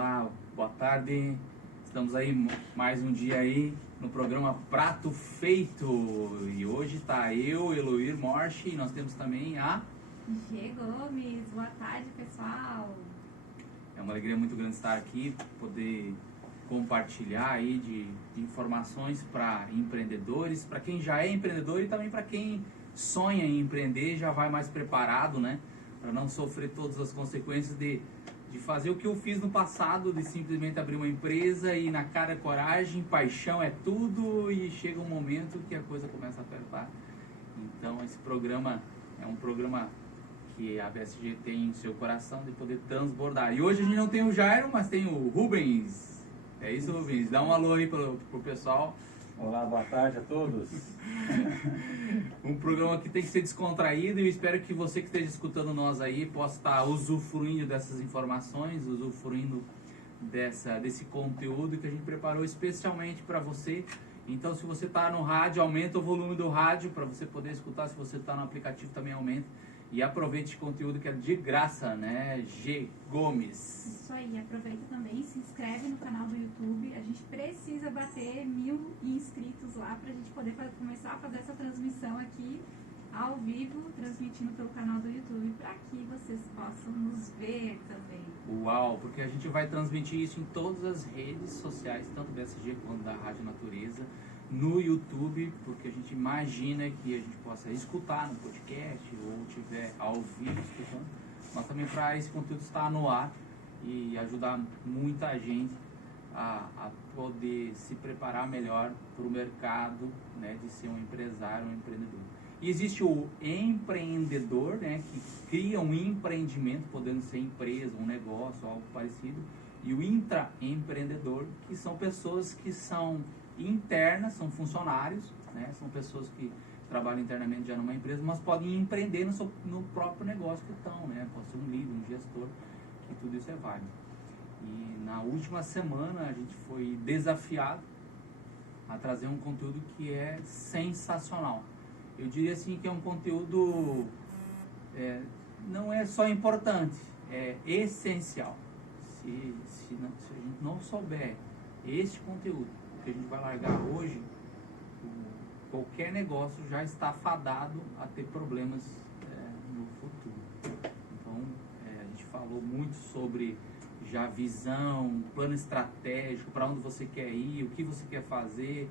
Olá, boa tarde. Estamos aí mais um dia aí no programa Prato Feito. E hoje tá eu, Eloir Morche, e nós temos também a G. Gomes. Boa tarde, pessoal. É uma alegria muito grande estar aqui, poder compartilhar aí de informações para empreendedores, para quem já é empreendedor e também para quem sonha em empreender, já vai mais preparado, né? Para não sofrer todas as consequências de fazer o que eu fiz no passado, de simplesmente abrir uma empresa e na cara coragem, paixão é tudo, e chega um momento que a coisa começa a apertar. Então esse programa é um programa que a BSG tem em seu coração de poder transbordar. E hoje a gente não tem o Jairo, mas tem o Rubens. É isso, Rubens? Dá um alô aí pro pessoal. Olá, boa tarde a todos. Um programa que tem que ser descontraído, e eu espero que você que esteja escutando nós aí possa estar usufruindo dessas informações, usufruindo desse conteúdo que a gente preparou especialmente para você. Então, se você está no rádio, aumenta o volume do rádio para você poder escutar. Se você está no aplicativo, também aumenta. E aproveite esse conteúdo que é de graça, né? G. Gomes. Isso aí, aproveita também, se inscreve no canal do YouTube. A gente precisa bater 1000 inscritos lá para a gente poder começar a fazer essa transmissão aqui ao vivo, transmitindo pelo canal do YouTube, para que vocês possam nos ver também. Uau, porque a gente vai transmitir isso em todas as redes sociais, tanto da SG quanto da Rádio Natureza, no YouTube, porque a gente imagina que a gente possa escutar no podcast ou tiver ao vivo escutando, mas também para esse conteúdo estar no ar e ajudar muita gente a poder se preparar melhor para o mercado, né, de ser um empresário, um empreendedor. E existe o empreendedor, né, que cria um empreendimento, podendo ser empresa, um negócio, algo parecido, e o intraempreendedor, que são pessoas que são internas, são funcionários, né, são pessoas que trabalham internamente já numa empresa, mas podem empreender no próprio negócio que estão, né, pode ser um líder, um gestor, que tudo isso é válido. E na última semana a gente foi desafiado a trazer um conteúdo que é sensacional. Eu diria assim que é um conteúdo, não é só importante, é essencial. Se a gente não souber este conteúdo que a gente vai largar hoje, qualquer negócio já está fadado a ter problemas no futuro. Então, a gente falou muito sobre já visão, plano estratégico, para onde você quer ir, o que você quer fazer.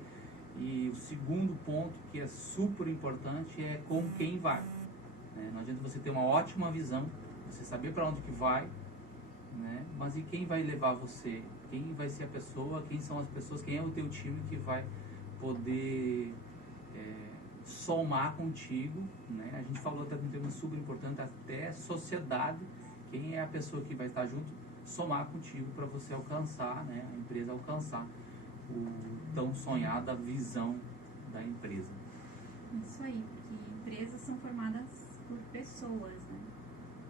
E o segundo ponto, que é super importante, é com quem vai. Não adianta você ter uma ótima visão, você saber para onde que vai, né? Mas e quem vai levar você? Quem vai ser a pessoa? Quem são as pessoas? Quem é o teu time que vai poder somar contigo, né? A gente falou até de um tema super importante, até sociedade. Quem é a pessoa que vai estar junto, somar contigo para você alcançar, né? A empresa alcançar o tão sonhada visão da empresa. Isso aí, porque empresas são formadas por pessoas, né?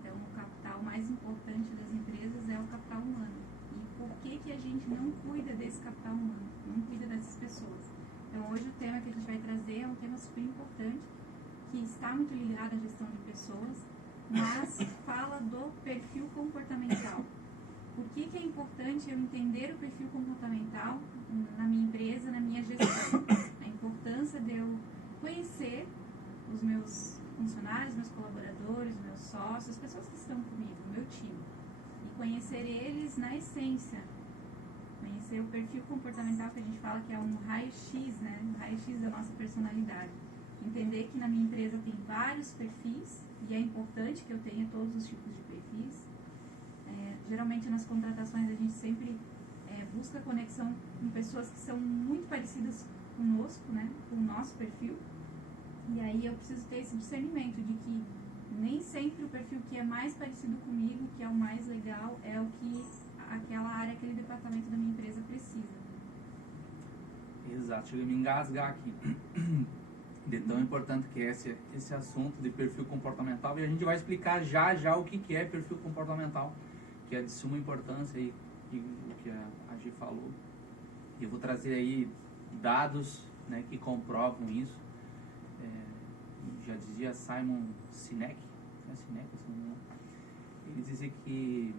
Então, o capital mais importante das empresas é o capital humano. E por que a gente não cuida desse capital humano? Não cuida dessas pessoas? Então, hoje o tema que a gente vai trazer é um tema super importante, que está muito ligado à gestão de pessoas, mas fala do perfil comportamental. Por que é importante eu entender o perfil comportamental na minha empresa, na minha gestão? A importância de eu conhecer os meus funcionários, meus colaboradores, meus sócios, as pessoas que estão comigo, o meu time. E conhecer eles na essência. Conhecer o perfil comportamental, que a gente fala que é um raio-x, né? Um raio-x da nossa personalidade. Entender que na minha empresa tem vários perfis, e é importante que eu tenha todos os tipos de perfis. Geralmente nas contratações a gente sempre busca conexão com pessoas que são muito parecidas conosco, né, com o nosso perfil. E aí eu preciso ter esse discernimento de que nem sempre o perfil que é mais parecido comigo, que é o mais legal, é o que aquela área, aquele departamento da minha empresa precisa. Exato, chega a me engasgar aqui. De tão importante que é esse assunto de perfil comportamental, e a gente vai explicar já o que é perfil comportamental, que é de suma importância, e o que a Gi falou. Eu vou trazer aí dados, né, que comprovam isso. Já dizia Simon Sinek, ele dizia que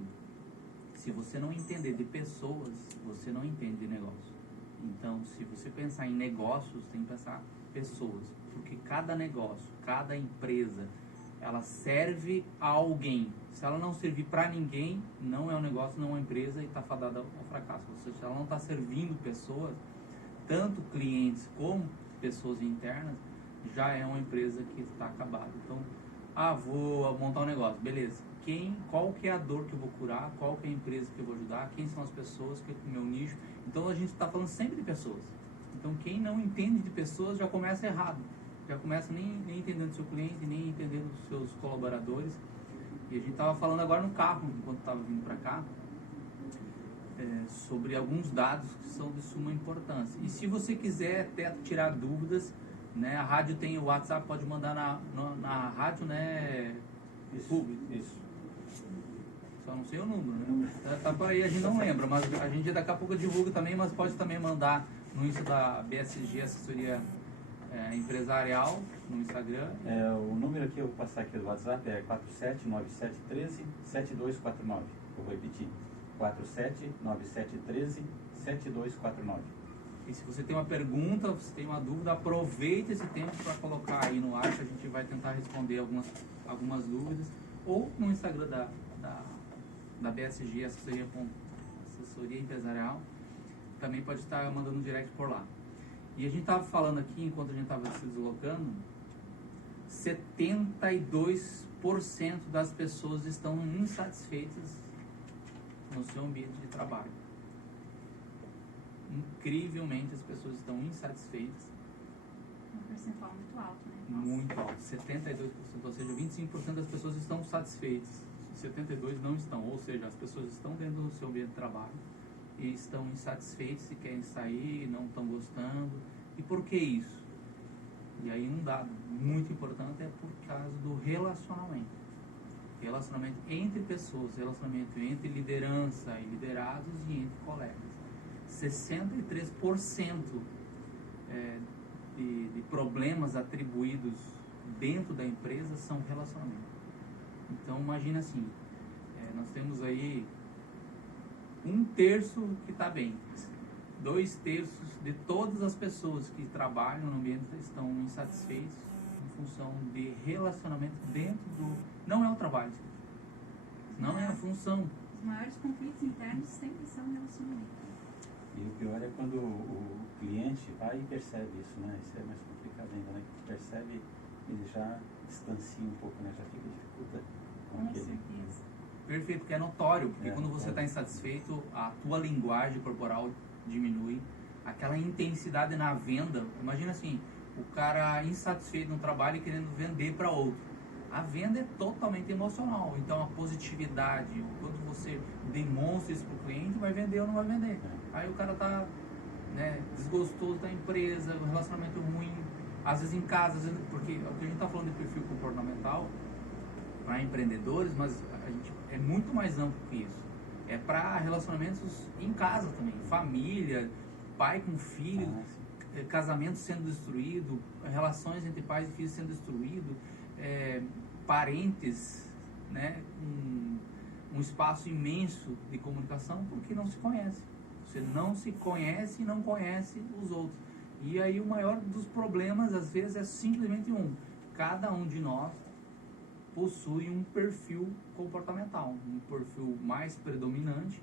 Se você não entender de pessoas, você não entende de negócio. Então, se você pensar em negócios, tem que pensar pessoas. Porque cada negócio, cada empresa, ela serve a alguém. Se ela não servir para ninguém, não é um negócio, não é uma empresa e está fadada ao fracasso. Ou seja, se ela não está servindo pessoas, tanto clientes como pessoas internas, já é uma empresa que está acabada. Então, vou montar um negócio, beleza. Qual que é a dor que eu vou curar? Qual que é a empresa que eu vou ajudar? Quem são as pessoas? Que é o meu nicho? Então, a gente está falando sempre de pessoas. Então, quem não entende de pessoas já começa errado. Já começa nem entendendo o seu cliente, nem entendendo os seus colaboradores. E a gente estava falando agora no carro, enquanto estava vindo para cá, sobre alguns dados que são de suma importância. E se você quiser até tirar dúvidas, né, a rádio tem o WhatsApp, pode mandar na rádio, né? Isso. Só não sei o número, né? Tá por aí, a gente não lembra, mas a gente daqui a pouco divulga também, mas pode também mandar no Insta da BSG Assessoria Empresarial, no Instagram. O número aqui, eu vou passar aqui do WhatsApp, é 479713-7249. Eu vou repetir, 479713-7249. E se você tem uma pergunta, se tem uma dúvida, aproveite esse tempo para colocar aí no ar, que a gente vai tentar responder algumas dúvidas. Ou no Instagram da BSG, Assessoria Empresarial, também pode estar mandando um direct por lá. E a gente estava falando aqui, enquanto a gente estava se deslocando, 72% das pessoas estão insatisfeitas no seu ambiente de trabalho. Incrivelmente, as pessoas estão insatisfeitas. Um percentual muito alto, né? Muito alto, 72%, ou seja, 25% das pessoas estão satisfeitas, 72% não estão, ou seja, as pessoas estão dentro do seu ambiente de trabalho e estão insatisfeitas e querem sair, não estão gostando. E por que isso? E aí um dado muito importante é por causa do relacionamento. Relacionamento entre pessoas, relacionamento entre liderança e liderados e entre colegas. 63% de problemas atribuídos dentro da empresa são relacionamento. Então imagina assim, nós temos aí 1/3 que está bem, 2/3 de todas as pessoas que trabalham no ambiente estão insatisfeitos em função de relacionamento dentro do... Não é o trabalho, não é a função. Os maiores conflitos internos sempre são relacionamento. E o pior é quando o cliente vai e percebe isso, né? Isso é mais complicado ainda, né? Que percebe, ele já distancia um pouco, né? Já fica dificulta com aquele... certeza. Perfeito, porque é notório, porque quando você notório. está insatisfeito, a tua linguagem corporal diminui, aquela intensidade na venda. Imagina assim, o cara insatisfeito no trabalho e querendo vender para outro. A venda é totalmente emocional, então a positividade, o quanto você demonstra isso para o cliente, vai vender ou não vai vender. Aí o cara tá, né, desgostoso da empresa, um relacionamento ruim, às vezes em casa, porque o que a gente está falando de perfil comportamental para empreendedores, mas a gente é muito mais amplo que isso. É para relacionamentos em casa também, família, pai com filho, casamento sendo destruído, relações entre pais e filhos sendo destruído, parentes, né, um espaço imenso de comunicação porque não se conhece. Você não se conhece e não conhece os outros. E aí o maior dos problemas, às vezes, é simplesmente cada um de nós possui um perfil comportamental, um perfil mais predominante,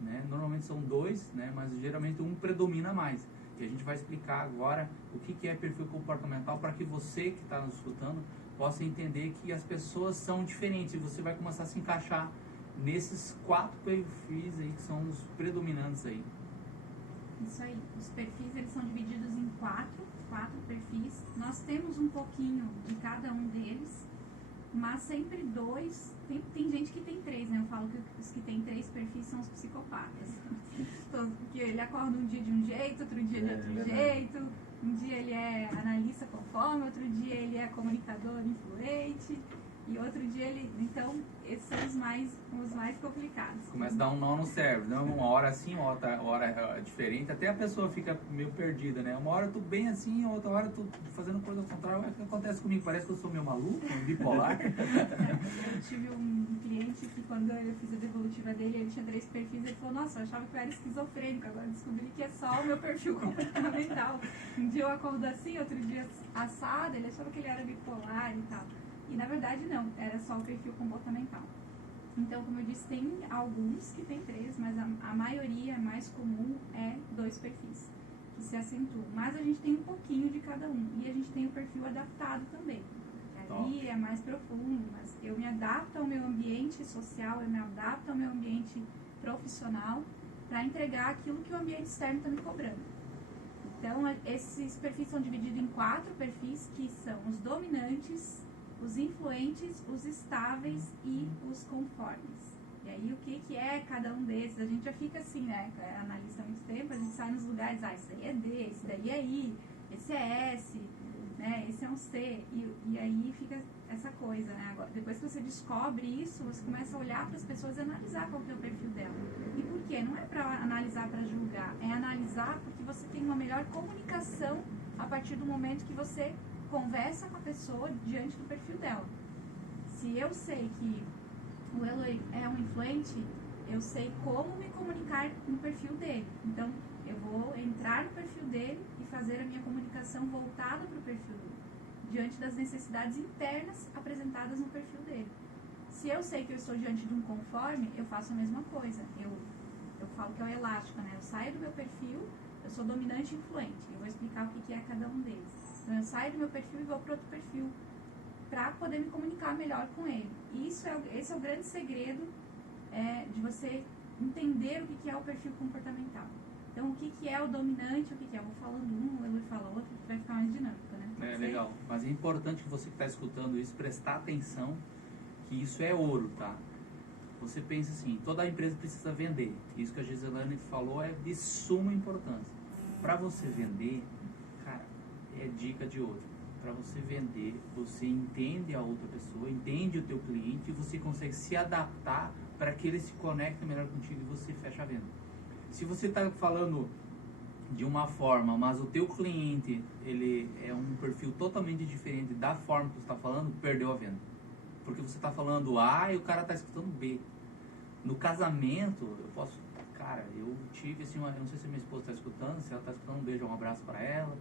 né? Normalmente são dois, né? Mas geralmente um predomina mais. E a gente vai explicar agora o que é perfil comportamental para que você que está nos escutando possa entender que as pessoas são diferentes e você vai começar a se encaixar nesses 4 perfis aí que são os predominantes aí. Isso aí, os perfis eles são divididos em quatro perfis. Nós temos um pouquinho de cada um deles, mas sempre 2. Tem gente que tem 3, né? Eu falo que os que tem 3 perfis são os psicopatas. Então, porque ele acorda um dia de um jeito, outro dia de outro jeito. Um dia ele é analista com fome, outro dia ele é comunicador influente. E outro dia ele... Então, esses são os mais complicados. Começa a dar um nó no cérebro, né? Uma hora assim, outra hora diferente. Até a pessoa fica meio perdida, né? Uma hora eu tô bem assim, outra hora eu tô fazendo coisa ao contrário. O que acontece comigo? Parece que eu sou meio maluco, bipolar. Eu tive um cliente que quando eu fiz a devolutiva dele, ele tinha 3 perfis, ele falou, nossa, eu achava que eu era esquizofrênico, agora eu descobri que é só o meu perfil comportamental. Um dia eu acordo assim, outro dia assado, ele achava que ele era bipolar e tal. E na verdade não, era só o perfil comportamental. Então, como eu disse, tem alguns que tem 3, mas a maioria mais comum é 2 perfis, que se acentuam. Mas a gente tem um pouquinho de cada um. E a gente tem o perfil adaptado também. Ali é mais profundo, mas eu me adapto ao meu ambiente social, eu me adapto ao meu ambiente profissional para entregar aquilo que o ambiente externo está me cobrando. Então, esses perfis são divididos em 4 perfis, que são os dominantes, os influentes, os estáveis e os conformes. E aí, o que é cada um desses? A gente já fica assim, né? É analista há muito tempo, a gente sai nos lugares, esse aí é D, esse daí é I, esse é S, né? Esse é um C. E aí fica essa coisa, né? Agora, depois que você descobre isso, você começa a olhar para as pessoas e analisar qual que é o perfil dela. E por quê? Não é para analisar para julgar, é analisar porque você tem uma melhor comunicação a partir do momento que você conversa com a pessoa diante do perfil dela. Se eu sei que o Eloy é um influente, eu sei como me comunicar no perfil dele. Então, eu vou entrar no perfil dele e fazer a minha comunicação voltada para o perfil dele, diante das necessidades internas apresentadas no perfil dele. Se eu sei que eu estou diante de um conforme, eu faço a mesma coisa. Eu falo que é o elástico, né? Eu saio do meu perfil, eu sou dominante e influente. Eu vou explicar o que é cada um deles. Então, eu saio do meu perfil e vou para outro perfil para poder me comunicar melhor com ele. E esse é o grande segredo de você entender o que é o perfil comportamental. Então, o que é o dominante, o que é? Eu vou falando um, ele fala outro, que vai ficar mais dinâmico, né? Legal. Mas é importante que você que está escutando isso, prestar atenção que isso é ouro, tá? Você pensa assim, toda empresa precisa vender. Isso que a Giselane falou é de suma importância. Para você vender, cara, é dica de ouro. Para você vender, você entende a outra pessoa, entende o teu cliente e você consegue se adaptar para que ele se conecte melhor contigo e você fecha a venda. Se você está falando de uma forma, mas o teu cliente ele é um perfil totalmente diferente da forma que você está falando, perdeu a venda. Porque você está falando A e o cara está escutando B. No casamento, eu tive assim, eu não sei se minha esposa está escutando, se ela está escutando, um beijo, um abraço para ela,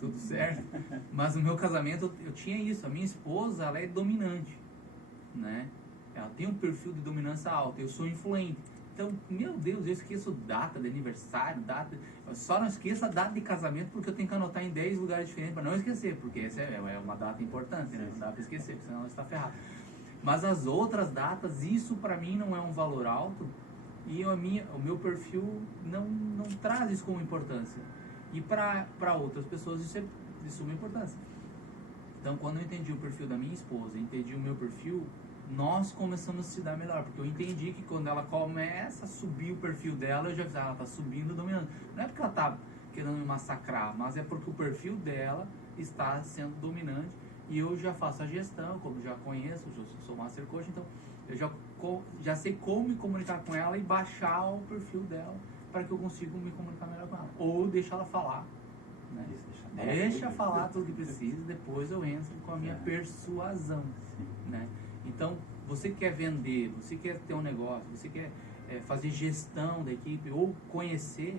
tudo certo. Mas no meu casamento eu tinha isso, a minha esposa, ela é dominante, né? Ela tem um perfil de dominância alta, eu sou influente. Então, meu Deus, eu esqueço data de aniversário, eu só não esqueço a data de casamento porque eu tenho que anotar em 10 lugares diferentes para não esquecer, porque essa é uma data importante, né? Não dá para esquecer, porque senão está ferrado. Mas as outras datas, isso para mim não é um valor alto e o meu perfil não traz isso como importância. E para outras pessoas isso é de suma importância. Então, quando eu entendi o perfil da minha esposa, entendi o meu perfil, nós começamos a se dar melhor, porque eu entendi que quando ela começa a subir o perfil dela, eu já vi, ela está subindo, dominando. Não é porque ela está querendo me massacrar, mas é porque o perfil dela está sendo dominante e eu já faço a gestão, como já conheço, eu sou Master Coach, então eu já sei como me comunicar com ela e baixar o perfil dela para que eu consiga me comunicar melhor com ela. Ou deixar ela falar, né? Deixa falar tudo que precisa, depois eu entro com a minha persuasão, né? Então, você quer vender, você quer ter um negócio, você quer fazer gestão da equipe ou conhecer,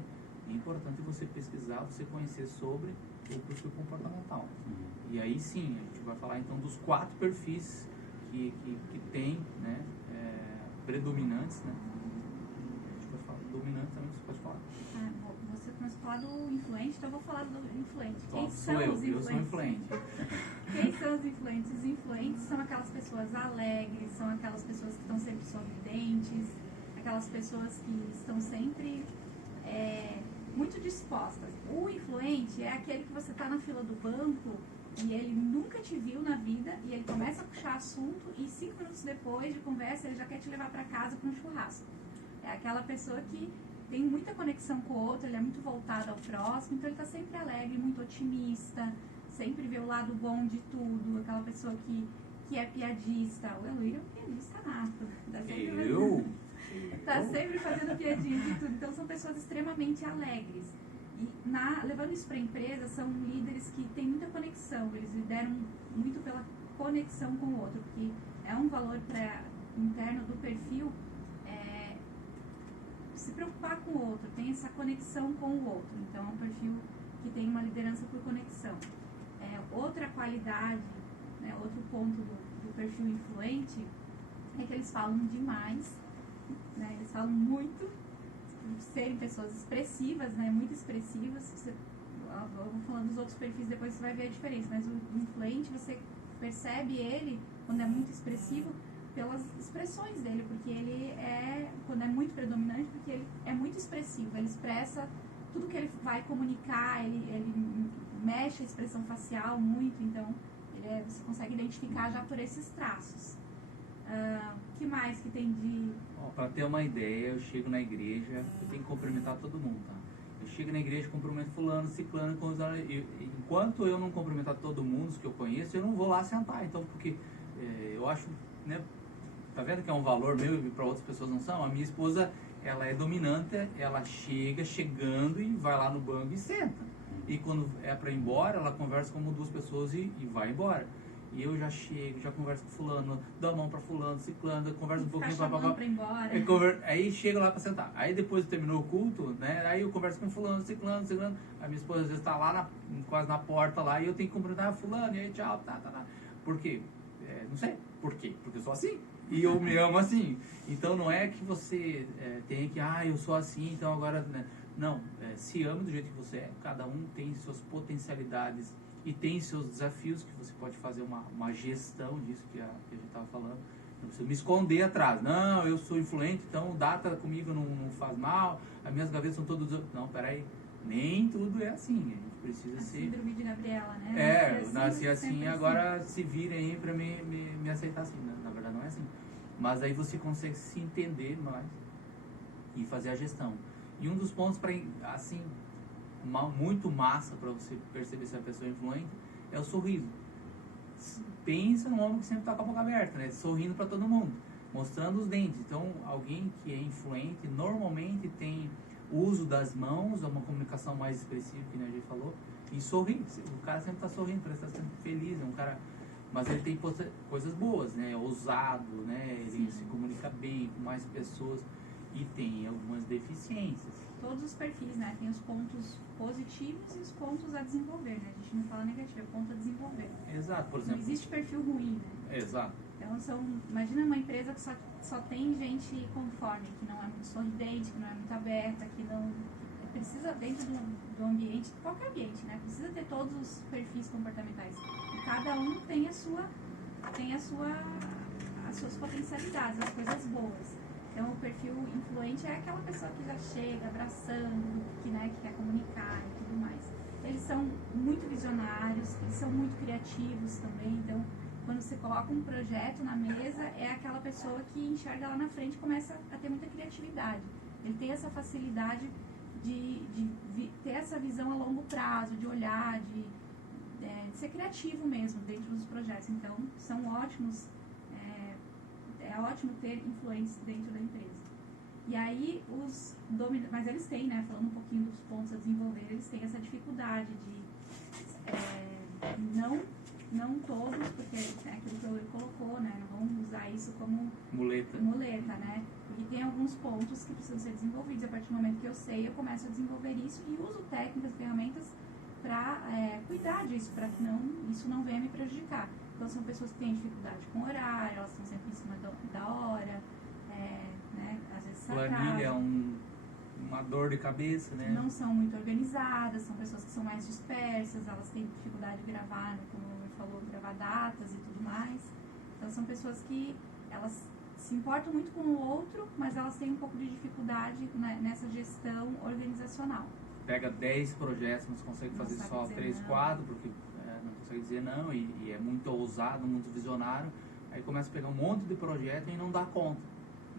é importante você pesquisar, você conhecer sobre o perfil comportamental. E aí sim, a gente vai falar então dos 4 perfis que tem, né, predominantes, né? A gente vai falar dominante também, você pode falar. Você começou a falar do influente, então eu vou falar do influente. Quem são os influentes? Eu sou influente. Quem são os influentes? Os influentes são aquelas pessoas alegres, são aquelas pessoas que estão sempre sorridentes, aquelas pessoas que estão sempre muito dispostas. O influente é aquele que você está na fila do banco e ele nunca te viu na vida e ele começa a puxar assunto e 5 minutos depois de conversa ele já quer te levar para casa para um churrasco. É aquela pessoa que tem muita conexão com o outro, ele é muito voltado ao próximo, então ele está sempre alegre, muito otimista, sempre vê o lado bom de tudo, aquela pessoa que é piadista. O Eloy é um piadista nato. Tá sempre fazendo piadinha de tudo. Então são pessoas extremamente alegres. E levando isso para a empresa, são líderes que têm muita conexão, eles lideram muito pela conexão com o outro, porque é um valor interno do perfil é se preocupar com o outro, tem essa conexão com o outro. Então, é um perfil que tem uma liderança por conexão. Outra qualidade, né, outro ponto do perfil influente é que eles falam demais, né, eles falam muito, serem pessoas expressivas, né, muito expressivas. Eu vou falando dos outros perfis, depois você vai ver a diferença, mas o influente, você percebe ele, quando é muito expressivo, pelas expressões dele, porque ele quando é muito predominante, porque ele é muito expressivo, ele expressa tudo que ele vai comunicar, ele mexe a expressão facial muito, então você consegue identificar já por esses traços. O que mais que tem de... Para ter uma ideia, eu chego na igreja, eu tenho que cumprimentar todo mundo, tá? Eu chego na igreja, cumprimento fulano, ciclano, enquanto eu não cumprimentar todo mundo, os que eu conheço, eu não vou lá sentar, então, porque eu acho, né, tá vendo que é um valor meu e para outras pessoas não são? A minha esposa, ela é dominante, ela chegando e vai lá no banco e senta. E quando é para ir embora, ela conversa como duas pessoas e vai embora. E eu já chego, já converso com fulano, dou a mão para fulano, ciclano, converso um pouquinho pra embora. Aí chego lá para sentar. Aí depois terminou o culto, né? Aí eu converso com fulano, ciclano. A minha esposa às vezes está lá quase na porta lá e eu tenho que cumprimentar fulano, e aí tchau, tá. Por quê? Não sei. Por quê? Porque eu sou assim. E eu me amo assim. Então não é que você tem que, eu sou assim, então agora... Né? Não, se ame do jeito que você é. Cada um tem suas potencialidades e tem seus desafios, que você pode fazer uma gestão disso que a gente estava falando. Não precisa me esconder atrás. Não, eu sou influente, então data comigo não faz mal, as minhas gavetas são todas... Não, peraí, nem tudo é assim. A gente precisa ser... Síndrome de Gabriela, né? Eu nasci assim, agora se virem aí para me aceitar assim. Na verdade não é assim. Mas aí você consegue se entender mais e fazer a gestão. E um dos pontos para, assim, muito massa para você perceber se a pessoa é influente é o sorriso. Pensa num homem que sempre está com a boca aberta, né? Sorrindo para todo mundo, mostrando os dentes. Então, alguém que é influente normalmente tem uso das mãos, é uma comunicação mais expressiva, que a gente falou, e sorri. O cara sempre está sorrindo, parece estar sempre feliz, é um cara... Mas ele tem coisas boas, né? É ousado, né? Ele se comunica bem com mais pessoas. E tem algumas deficiências. Todos os perfis, né? Tem os pontos positivos e os pontos a desenvolver, né? A gente não fala negativo, é ponto a desenvolver. Exato, por exemplo. Não existe perfil ruim, né? Exato. Então, imagina uma empresa que só tem gente conforme, que não é muito sorridente, que não é muito aberta, que não... Que precisa, dentro do ambiente, qualquer ambiente, né? Precisa ter todos os perfis comportamentais. E cada um tem as suas potencialidades, as coisas boas. Então, o perfil influente é aquela pessoa que já chega abraçando, que quer comunicar e tudo mais. Eles são muito visionários, eles são muito criativos também. Então, quando você coloca um projeto na mesa, é aquela pessoa que enxerga lá na frente e começa a ter muita criatividade. Ele tem essa facilidade de ter essa visão a longo prazo, de olhar, de ser criativo mesmo dentro dos projetos. Então, são ótimos. É ótimo ter influência dentro da empresa. E aí, mas eles têm, né, falando um pouquinho dos pontos a desenvolver, eles têm essa dificuldade de não todos, porque é aquilo que ele colocou, né, não vamos usar isso como muleta, né, porque tem alguns pontos que precisam ser desenvolvidos. A partir do momento que eu sei, eu começo a desenvolver isso e uso técnicas, ferramentas para cuidar disso, para que isso não venha me prejudicar. Então, são pessoas que têm dificuldade com o horário, elas estão sempre em cima da hora, né? Às vezes planilha é uma dor de cabeça, né? Não são muito organizadas, são pessoas que são mais dispersas, elas têm dificuldade de gravar, como ele falou, gravar datas e tudo mais. Então, são pessoas que elas se importam muito com o outro, mas elas têm um pouco de dificuldade nessa gestão organizacional. Pega 10 projetos, mas consegue fazer só 3, 4, porque não consegue dizer não, e é muito ousado, muito visionário. Aí começa a pegar um monte de projeto e não dá conta.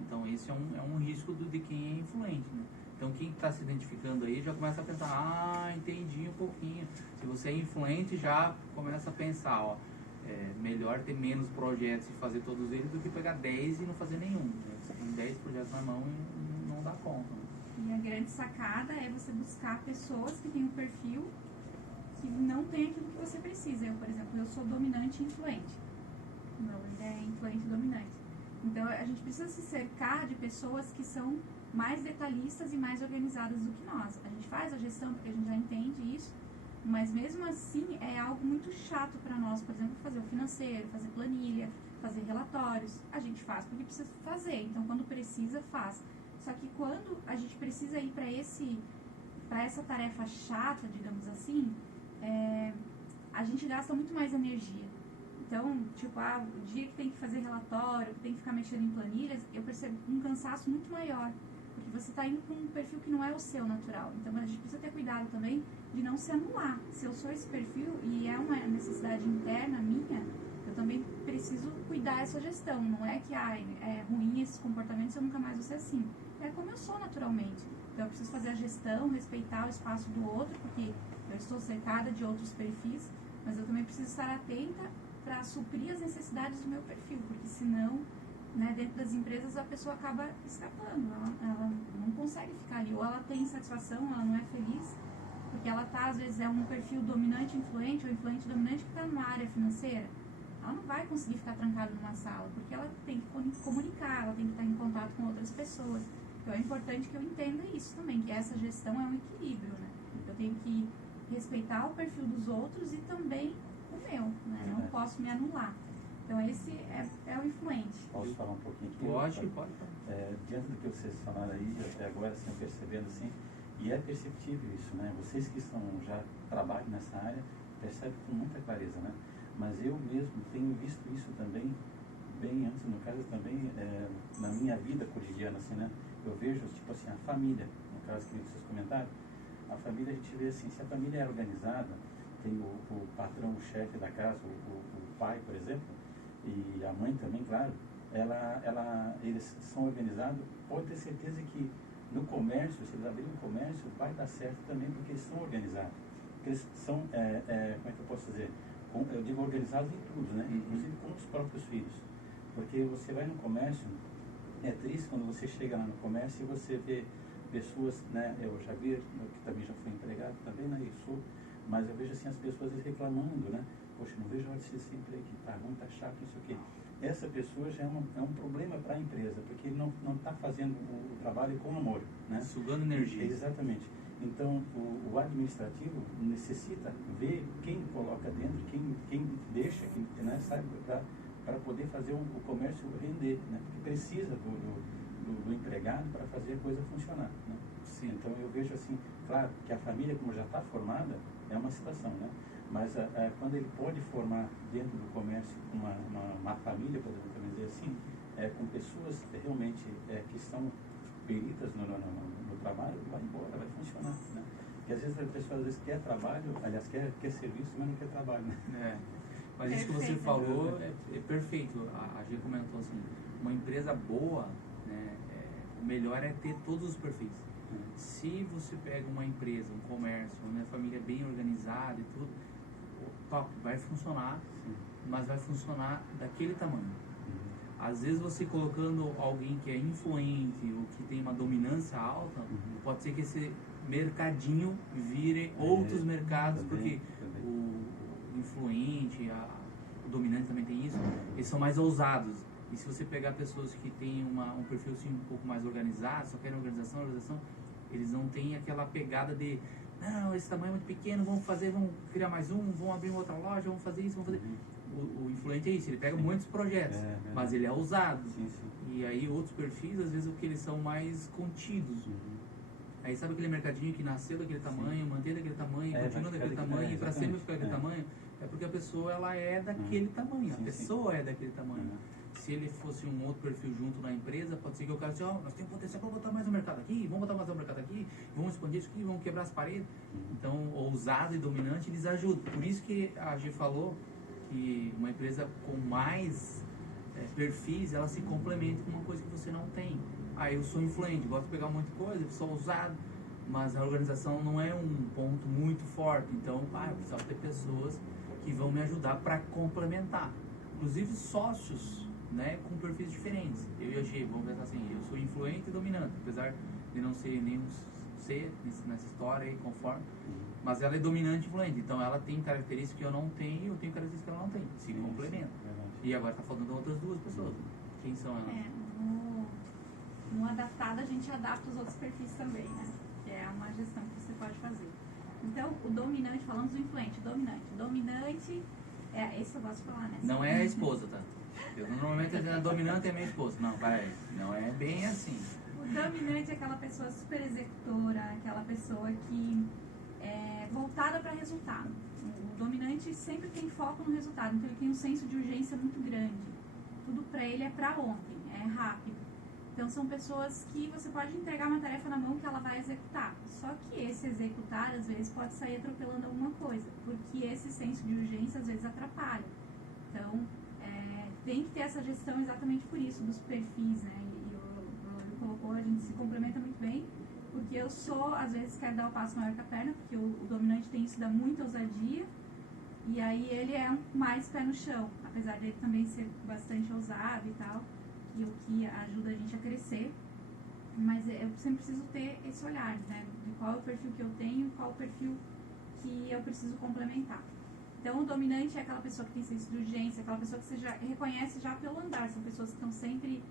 Então esse é um risco de quem é influente, né? Então quem está se identificando aí já começa a pensar, entendi um pouquinho. Se você é influente, já começa a pensar, melhor ter menos projetos e fazer todos eles do que pegar 10 e não fazer nenhum, né? Você tem 10 projetos na mão e não dá conta, né? E a grande sacada é você buscar pessoas que têm um perfil que não tem aquilo que você precisa. Eu, por exemplo, eu sou dominante e influente. Meu líder é influente e dominante. Então, a gente precisa se cercar de pessoas que são mais detalhistas e mais organizadas do que nós. A gente faz a gestão porque a gente já entende isso, mas mesmo assim é algo muito chato para nós, por exemplo, fazer o financeiro, fazer planilha, fazer relatórios. A gente faz porque precisa fazer, então quando precisa, faz. Só que quando a gente precisa ir para essa tarefa chata, digamos assim, a gente gasta muito mais energia. Então, tipo, o dia que tem que fazer relatório, que tem que ficar mexendo em planilhas, eu percebo um cansaço muito maior, porque você está indo com um perfil que não é o seu natural. Então, a gente precisa ter cuidado também de não se anular. Se eu sou esse perfil e é uma necessidade interna minha, eu também preciso cuidar dessa gestão. Não é que é ruim esses comportamentos, eu nunca mais vou ser assim. É como eu sou naturalmente. Então, eu preciso fazer a gestão, respeitar o espaço do outro, porque eu estou cercada de outros perfis, mas eu também preciso estar atenta para suprir as necessidades do meu perfil, porque senão, né, dentro das empresas a pessoa acaba escapando, ela não consegue ficar ali, ou ela tem insatisfação, ela não é feliz, porque ela tá, às vezes é um perfil dominante influente, ou influente dominante que está numa área financeira, ela não vai conseguir ficar trancada numa sala, porque ela tem que comunicar, ela tem que estar em contato com outras pessoas. Então é importante que eu entenda isso também, que essa gestão é um equilíbrio, né? Eu tenho que respeitar o perfil dos outros e também o meu, né? Não posso me anular. Então esse é o influente. Posso falar um pouquinho aqui? Pode. Diante do que vocês falaram aí, até agora, assim, percebendo assim, e é perceptível isso, né? Vocês que já trabalham nessa área, percebem com muita clareza, né? Mas eu mesmo tenho visto isso também, bem antes, no caso também, na minha vida cotidiana, assim, né? Eu vejo, tipo assim, a família, no caso que vocês comentaram, a família a gente vê assim, se a família é organizada, tem o patrão, o chefe da casa, o pai, por exemplo, e a mãe também, claro, eles são organizados, pode ter certeza que no comércio, se eles abrirem um comércio, vai dar certo também, porque eles são organizados. Porque eles são, como é que eu posso dizer? Eu digo organizados em tudo, né? Inclusive com os próprios filhos. Porque você vai no comércio, é triste quando você chega lá no comércio e você vê pessoas, né? Eu já vi, que também já fui empregado também, né? Isso, mas eu vejo assim as pessoas reclamando, né? Poxa, não vejo a hora de ser esse emprego aqui, tá ruim, tá chato, não sei o quê. Essa pessoa já é um problema para a empresa, porque ele não está fazendo o trabalho com amor, né? Sugando energia. Exatamente. Então, o administrativo necessita ver quem coloca dentro, quem deixa, quem, né, sabe, para poder fazer o comércio render, né? Porque precisa do empregado para fazer a coisa funcionar, né? Sim. Então, eu vejo assim, claro, que a família, como já está formada, é uma situação, né? Mas quando ele pode formar dentro do comércio uma família, podemos também dizer assim, com pessoas realmente que são peritas no trabalho, vai embora, vai funcionar, né? Porque às vezes a pessoa quer trabalho, aliás, quer serviço, mas não quer trabalho, né? Mas isso que você falou é perfeito. A G comentou assim, uma empresa boa, né, o melhor é ter todos os perfis. Se você pega uma empresa, um comércio, onde a família é bem organizada e tudo, top, vai funcionar, mas vai funcionar daquele tamanho. Às vezes você colocando alguém que é influente ou que tem uma dominância alta, pode ser que esse mercadinho vire outros mercados, porque o influente, o dominante também tem isso, eles são mais ousados. E se você pegar pessoas que têm um perfil assim, um pouco mais organizado, só querem organização, eles não têm aquela pegada de não, esse tamanho é muito pequeno, vamos criar mais vamos abrir uma outra loja, vamos fazer isso, vamos fazer... O influente é isso, ele pega muitos projetos, mas ele é ousado. Sim. E aí outros perfis, às vezes, o que eles são mais contidos. Aí sabe aquele mercadinho que nasceu daquele tamanho, mantém daquele tamanho, continua daquele tamanho, e para sempre ficar daquele tamanho? É porque a pessoa ela é daquele tamanho, a pessoa é daquele tamanho. Se ele fosse um outro perfil junto na empresa, pode ser que o cara diga, nós temos potencial para botar mais um mercado aqui, vamos botar mais um mercado aqui, vamos expandir isso aqui, vamos quebrar as paredes. Então, ousado e dominante, eles ajudam. Por isso que a G falou que uma empresa com mais perfis, ela se complementa com uma coisa que você não tem. Eu sou influente, gosto de pegar muita coisa, sou ousado, mas a organização não é um ponto muito forte. Então, eu preciso ter pessoas que vão me ajudar para complementar. Inclusive sócios, né, com perfis diferentes. Eu e a G, vamos pensar assim, eu sou influente e dominante, apesar de não ser nenhum ser nessa história aí, conforme, mas ela é dominante e influente, então ela tem características que eu não tenho e eu tenho características que ela não tem, se complementam. E agora está faltando outras duas pessoas. Quem são elas? No adaptado a gente adapta os outros perfis também, né? Que é uma gestão que você pode fazer. Então, o dominante, falamos do influente, dominante, esse eu gosto de falar, né? Não é a esposa, tá? Eu normalmente a dominante é minha esposa. Não, vai, não é bem assim. O dominante é aquela pessoa super executora, aquela pessoa que é voltada para resultado. O dominante sempre tem foco no resultado, então ele tem um senso de urgência muito grande. Tudo para ele é para ontem, é rápido. Então são pessoas que você pode entregar uma tarefa na mão que ela vai executar. Só que esse executar, às vezes, pode sair atropelando alguma coisa, porque esse senso de urgência, às vezes, atrapalha. Então, tem que ter essa gestão exatamente por isso, dos perfis, né? E o colocou, a gente se complementa muito bem, porque eu às vezes, quero dar o passo maior que a perna, porque o dominante tem isso, dá muita ousadia, e aí ele é mais pé no chão, apesar dele também ser bastante ousado e tal, e o que ajuda a gente a crescer, mas eu sempre preciso ter esse olhar, né, de qual é o perfil que eu tenho e qual é o perfil que eu preciso complementar. Então, o dominante é aquela pessoa que tem senso de urgência, aquela pessoa que você já reconhece já pelo andar, são pessoas que estão sempre,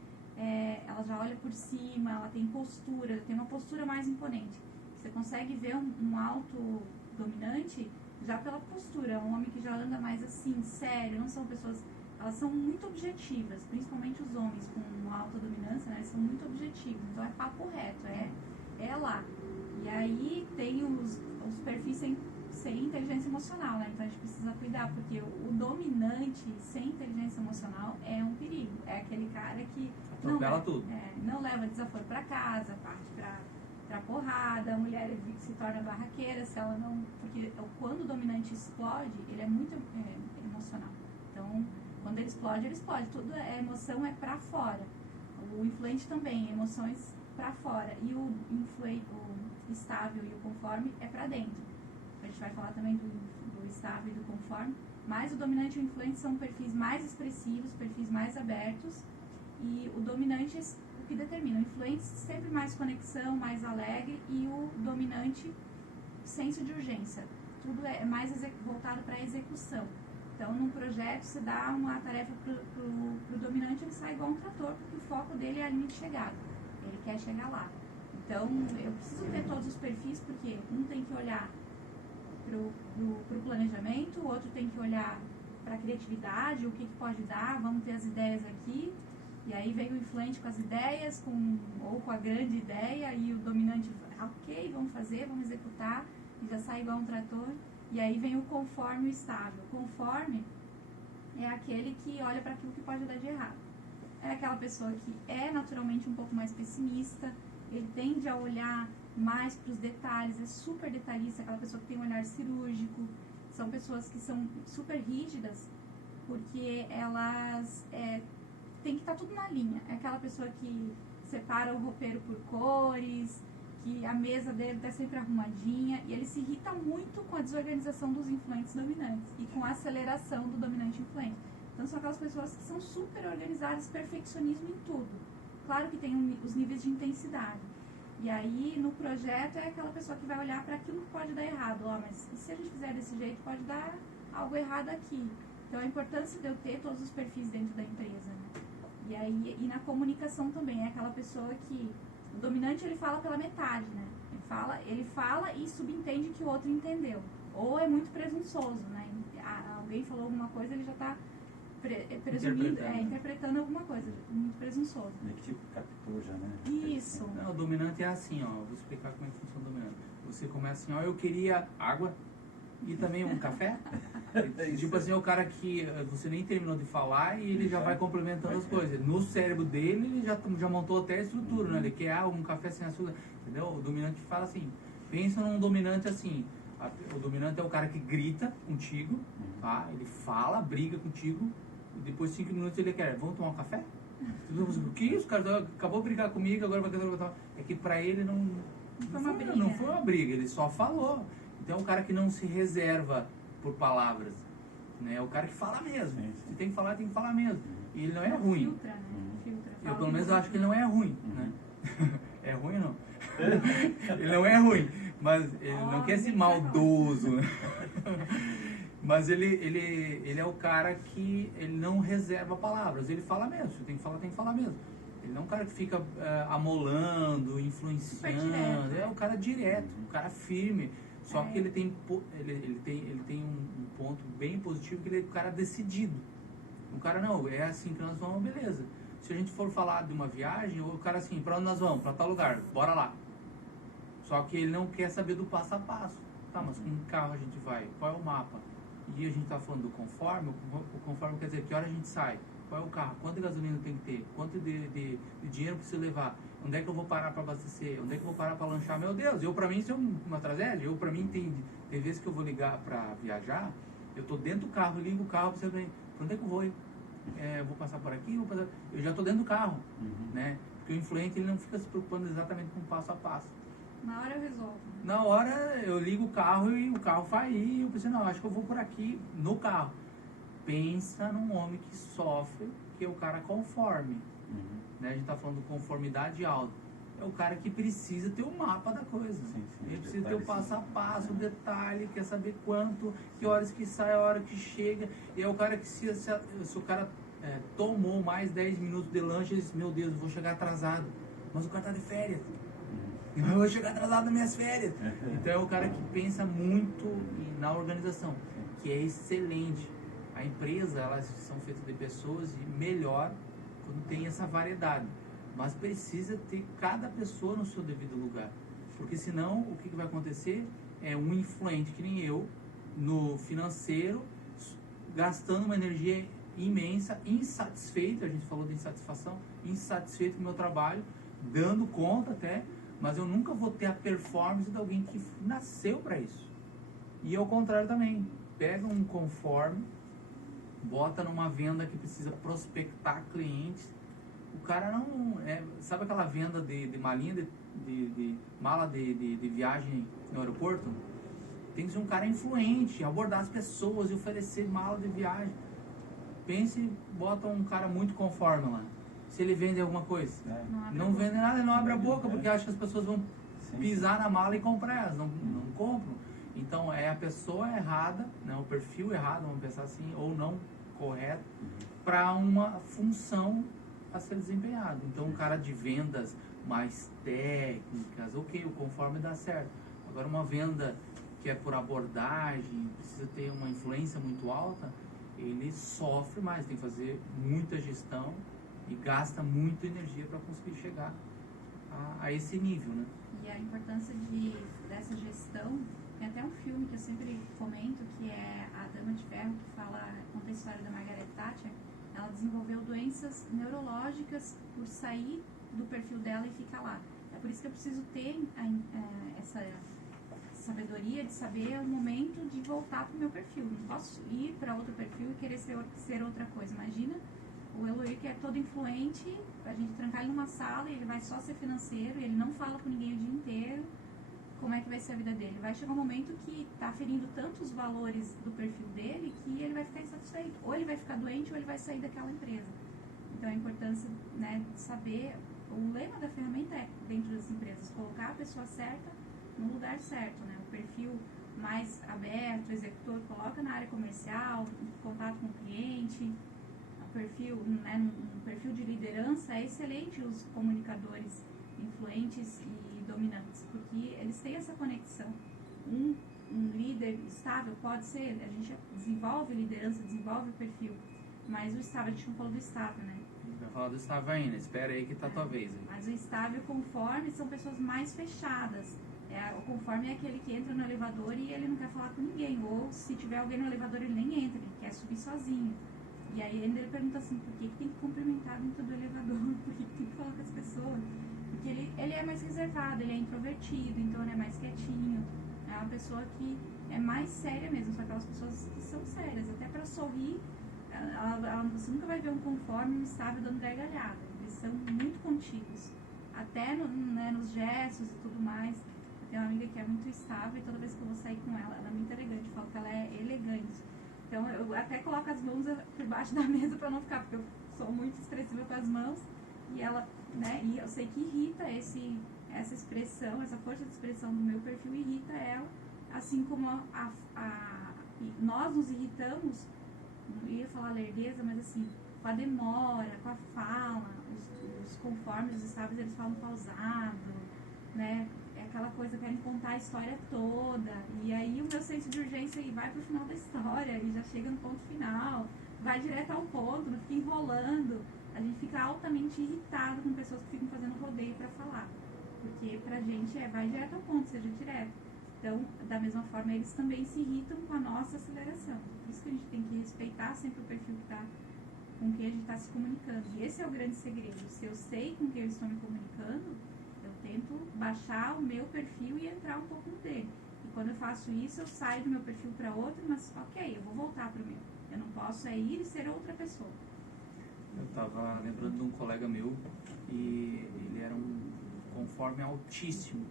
ela já olha por cima, ela tem postura, tem uma postura mais imponente. Você consegue ver um alto dominante já pela postura, um homem que já anda mais assim, sério, não são pessoas... Elas são muito objetivas, principalmente os homens com uma alta dominância, né? Eles são muito objetivos, então é papo reto, é lá. E aí tem os perfis sem inteligência emocional, né? Então a gente precisa cuidar, porque o dominante sem inteligência emocional é um perigo. É aquele cara que não leva desaforo para casa, parte pra porrada, a mulher se torna barraqueira, se ela não... Porque quando o dominante explode, ele é muito emocional. Então, quando ele explode, Toda a emoção é para fora. O influente também, emoções para fora. E o estável e o conforme é para dentro. A gente vai falar também do estável e do conforme. Mas o dominante e o influente são perfis mais expressivos, perfis mais abertos. E o dominante, o que determina? O influente sempre mais conexão, mais alegre. E o dominante, senso de urgência. Tudo é mais voltado para a execução. Então, num projeto, você dá uma tarefa pro dominante, ele sai igual um trator, porque o foco dele é a linha de chegada. Ele quer chegar lá. Então, eu preciso ter todos os perfis, porque um tem que olhar pro planejamento, o outro tem que olhar para a criatividade, o que pode dar, vamos ter as ideias aqui, e aí vem o influente com as ideias, ou com a grande ideia, e o dominante, ok, vamos fazer, vamos executar, e já sai igual um trator. E aí vem o conforme e o estável. Conforme é aquele que olha para aquilo que pode dar de errado. É aquela pessoa que é naturalmente um pouco mais pessimista, ele tende a olhar mais para os detalhes, é super detalhista, aquela pessoa que tem um olhar cirúrgico. São pessoas que são super rígidas, porque elas tem que estar tudo na linha. É aquela pessoa que separa o roupeiro por cores, que a mesa dele está sempre arrumadinha, e ele se irrita muito com a desorganização dos influentes dominantes e com a aceleração do dominante influente. Então são aquelas pessoas que são super organizadas, perfeccionismo em tudo. Claro que tem os níveis de intensidade. E aí no projeto é aquela pessoa que vai olhar para aquilo que pode dar errado. Mas e se a gente fizer desse jeito, pode dar algo errado aqui. Então a importância de eu ter todos os perfis dentro da empresa, né? E na comunicação também, é aquela pessoa que... O dominante, ele fala pela metade, né? Ele fala e subentende que o outro entendeu. Ou é muito presunçoso, né? Alguém falou alguma coisa, ele já está presumindo, interpretando alguma coisa. Muito presunçoso. Meio que tipo captou já, né? Isso. Não, o dominante é assim, ó. Vou explicar como é que funciona o dominante. Você começa assim, ó, eu queria água e também um café. Tipo assim, é o cara que você nem terminou de falar e ele já vai complementando as coisas. No cérebro dele, ele já montou até a estrutura, né? Ele quer um café sem açúcar, entendeu? O dominante fala assim, pensa num dominante assim, o dominante é o cara que grita contigo, tá? Ele fala, briga contigo, e depois de 5 minutos ele quer, vamos tomar um café? O que isso? O cara acabou de brigar comigo, agora vai querer... É que pra ele não foi uma briga, ele só falou. Então é um cara que não se reserva por palavras, né? É o cara que fala mesmo. Se tem que falar, tem que falar mesmo. E ele não é ruim. Filtra, né? Filtra. Eu pelo menos acho que ele não é ruim, né? É ruim não? Ele não é ruim, mas ele não quer ser maldoso, né? Mas ele é o cara que ele não reserva palavras, ele fala mesmo, se tem que falar mesmo. Ele não é um cara que fica amolando, influenciando, é um cara direto, um cara firme. Só que ele tem um ponto bem positivo, que ele é um cara decidido. Um cara, não, é assim que nós vamos, beleza. Se a gente for falar de uma viagem, o cara assim, pra onde nós vamos? Pra tal lugar, bora lá. Só que ele não quer saber do passo a passo. Tá, mas com que carro a gente vai? Qual é o mapa? E a gente tá falando do conforme, o conforme quer dizer que hora a gente sai? Qual é o carro? Quanto de gasolina tem que ter? Quanto de dinheiro precisa levar? Onde é que eu vou parar para abastecer? Onde é que eu vou parar para lanchar? Meu Deus, para mim isso é uma tragédia. Para mim tem vezes que eu vou ligar para viajar, eu tô dentro do carro, ligo o carro, para onde é que eu vou ir? Vou passar por aqui? Eu já tô dentro do carro, né? Porque o influente ele não fica se preocupando exatamente com passo a passo. Na hora eu resolvo. Na hora eu ligo o carro e o carro vai ir, eu pensei, não, acho que eu vou por aqui no carro. Pensa num homem que sofre, que é o cara conforme. Né? A gente está falando de conformidade alta. É o cara que precisa ter o mapa da coisa. Sim, ele precisa ter o passo a passo, o detalhe, quer saber quanto, que horas que sai, a hora que chega. E é o cara que se o cara tomou mais 10 minutos de lanche, ele diz, meu Deus, eu vou chegar atrasado. Mas o cara está de férias. Eu vou chegar atrasado nas minhas férias. Então é o cara que pensa muito na organização, que é excelente. A empresa, elas são feitas de pessoas e melhor quando tem essa variedade. Mas precisa ter cada pessoa no seu devido lugar. Porque senão, o que vai acontecer? É um influente, que nem eu, no financeiro, gastando uma energia imensa, insatisfeito, a gente falou de insatisfação, insatisfeito com o meu trabalho, dando conta até, mas eu nunca vou ter a performance de alguém que nasceu para isso. E ao contrário também, pega um conforme, bota numa venda que precisa prospectar clientes, o cara não... sabe aquela venda de malinha, de mala de viagem no aeroporto? Tem que ser um cara influente, abordar as pessoas e oferecer mala de viagem. Pense, bota um cara muito conforme lá. Se ele vende alguma coisa, não vende nada, ele não abre a boca, porque acha que as pessoas vão pisar na mala e comprar, elas não compram. Então é a pessoa errada, né, o perfil errado, vamos pensar assim, ou não correto, para uma função a ser desempenhada. Então um cara de vendas mais técnicas, ok, o conforme dá certo. Agora uma venda que é por abordagem, precisa ter uma influência muito alta, ele sofre mais, tem que fazer muita gestão e gasta muita energia para conseguir chegar a esse nível, né? E a importância dessa gestão, tem até um filme que eu sempre comento, que é A Dama de Ferro, que conta a história da Margaret Thatcher. Ela desenvolveu doenças neurológicas por sair do perfil dela e ficar lá. É por isso que eu preciso ter essa sabedoria de saber o momento de voltar para o meu perfil. Não posso ir para outro perfil e querer ser outra coisa. Imagina o Eloy, que é todo influente, a gente trancar ele numa sala e ele vai só ser financeiro, e ele não fala com ninguém o dia inteiro. Como é que vai ser a vida dele? Vai chegar um momento que está ferindo tantos valores do perfil dele que ele vai ficar insatisfeito. Ou ele vai ficar doente ou ele vai sair daquela empresa. Então a importância, né, de saber, o lema da ferramenta é, dentro das empresas, colocar a pessoa certa no lugar certo, né? O perfil mais aberto, o executor coloca na área comercial, em contato com o cliente. O perfil, né, um perfil de liderança é excelente os comunicadores influentes e dominantes, porque eles têm essa conexão. Um líder estável pode ser, a gente desenvolve liderança, desenvolve o perfil, mas o estável, a gente não falou do estável, né? Vai falar do estável ainda, espera aí que tá a tua vez. Hein? Mas o estável e o conforme são pessoas mais fechadas. O conforme é aquele que entra no elevador e ele não quer falar com ninguém, ou se tiver alguém no elevador ele nem entra, ele quer subir sozinho. E aí ainda ele pergunta assim, por que tem que cumprimentar dentro do elevador? Por que tem que falar com as pessoas? Porque ele é mais reservado, ele é introvertido, então ele é mais quietinho. É uma pessoa que é mais séria mesmo, são aquelas pessoas que são sérias. Até para sorrir, você nunca vai ver um conforme, um estável dando gargalhada. Eles são muito contidos. Até nos gestos e tudo mais. Eu tenho uma amiga que é muito estável e toda vez que eu vou sair com ela é muito elegante. Eu falo que ela é elegante. Então eu até coloco as mãos por baixo da mesa para não ficar, porque eu sou muito expressiva com as mãos. E ela, né, e eu sei que irrita essa expressão, essa força de expressão do meu perfil irrita ela, assim como E nós nos irritamos, não ia falar lerdeza, mas assim, com a demora, com a fala, os conformes, os estáveis, eles falam pausado, né? É aquela coisa, querem contar a história toda, e aí o meu senso de urgência vai pro final da história, e já chega no ponto final, vai direto ao ponto, não fica enrolando. A gente fica altamente irritado com pessoas que ficam fazendo rodeio para falar, porque pra gente vai direto ao ponto, seja direto. Então, da mesma forma, eles também se irritam com a nossa aceleração. Por isso que a gente tem que respeitar sempre o perfil que tá, com quem a gente está se comunicando. E esse é o grande segredo. Se eu sei com quem eu estou me comunicando, eu tento baixar o meu perfil e entrar um pouco no dele. E quando eu faço isso, eu saio do meu perfil para outro, mas ok, eu vou voltar para o meu. Eu não posso ir e ser outra pessoa. Eu estava lembrando de um colega meu e ele era um conforme altíssimo.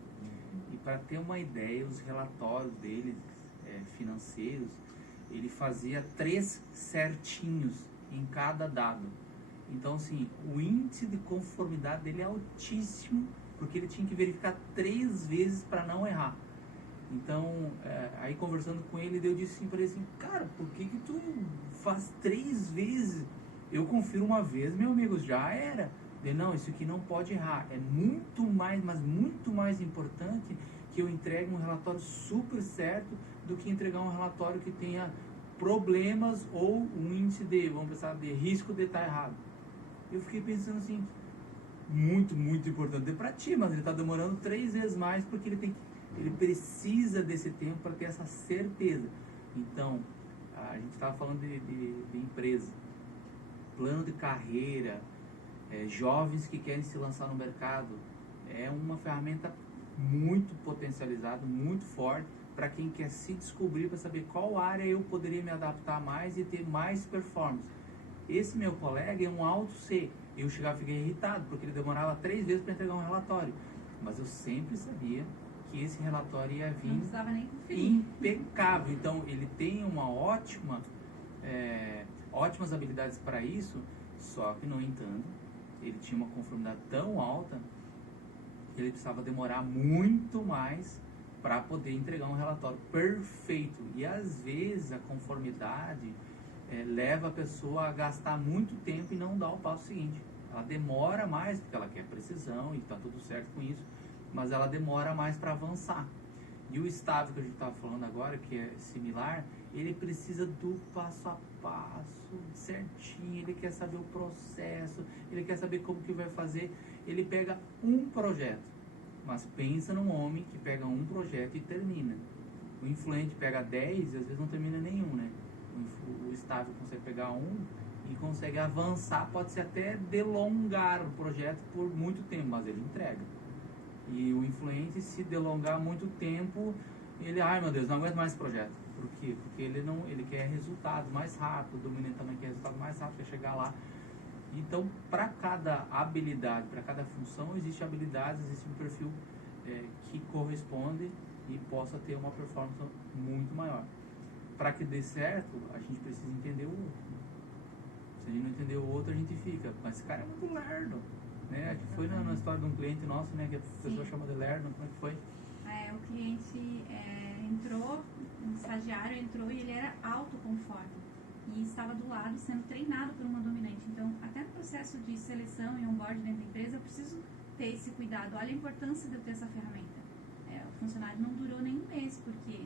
E para ter uma ideia, os relatórios dele financeiros, ele fazia 3 certinhos em cada dado. Então, assim, o índice de conformidade dele é altíssimo, porque ele tinha que verificar 3 vezes para não errar. Então, aí conversando com ele, eu disse assim para ele assim, cara, por que tu faz 3 vezes? Eu confiro uma vez, meu amigo, já era. Ele, não, isso aqui não pode errar. É muito mais, mas muito mais importante que eu entregue um relatório super certo do que entregar um relatório que tenha problemas ou um índice de, vamos pensar, de risco de estar errado. Eu fiquei pensando assim, muito, muito importante para ti, mas ele está demorando 3 vezes mais porque ele precisa desse tempo para ter essa certeza. Então, a gente estava falando de empresa, plano de carreira, jovens que querem se lançar no mercado, é uma ferramenta muito potencializada, muito forte para quem quer se descobrir, para saber qual área eu poderia me adaptar mais e ter mais performance. Esse meu colega é um alto C. Eu chegava e fiquei irritado, porque ele demorava 3 vezes para entregar um relatório. Mas eu sempre sabia que esse relatório ia vir impecável. Então, ele tem uma ótimas habilidades para isso, só que, no entanto, ele tinha uma conformidade tão alta que ele precisava demorar muito mais para poder entregar um relatório perfeito. E, às vezes, a conformidade leva a pessoa a gastar muito tempo e não dar o passo seguinte. Ela demora mais, porque ela quer precisão e está tudo certo com isso, mas ela demora mais para avançar. E o estável que a gente estava falando agora, que é similar, ele precisa do passo a passo, certinho, ele quer saber o processo, ele quer saber como que vai fazer. Ele pega um projeto, mas pensa num homem que pega um projeto e termina. O influente pega 10 e às vezes não termina nenhum, né? O estável consegue pegar um e consegue avançar, pode ser até delongar o projeto por muito tempo, mas ele entrega. E o influente, se delongar muito tempo, ele, ai meu Deus, não aguento mais esse projeto. Por quê? Porque ele quer resultado mais rápido, o dominante também quer resultado mais rápido, quer chegar lá. Então, para cada habilidade, para cada função, existe habilidades, existe um perfil que corresponde e possa ter uma performance muito maior. Para que dê certo, a gente precisa entender o outro. Se a gente não entender o outro, a gente fica, mas esse cara é muito lerdo, né? Que foi na história de um cliente nosso, né? Que a pessoa chama de lerdo, como é que foi? O cliente entrou, um estagiário entrou e ele era autoconforme e estava do lado sendo treinado por uma dominante. Então, até no processo de seleção e onboard dentro da empresa, eu preciso ter esse cuidado. Olha a importância de eu ter essa ferramenta. O funcionário não durou nem um mês, porque...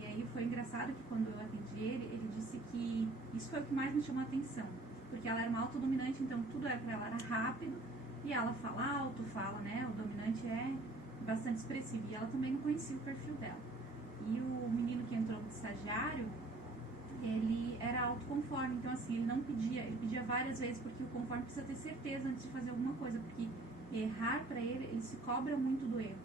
E aí foi engraçado que quando eu atendi ele disse que isso foi o que mais me chamou a atenção. Porque ela era uma autodominante, então tudo para ela era rápido. E ela fala alto, né? O dominante é bastante expressivo. E ela também não conhecia o perfil dela. E o menino que entrou de estagiário, ele era autoconforme. Então, assim, ele pedia várias vezes, porque o conforme precisa ter certeza antes de fazer alguma coisa. Porque errar para ele se cobra muito do erro.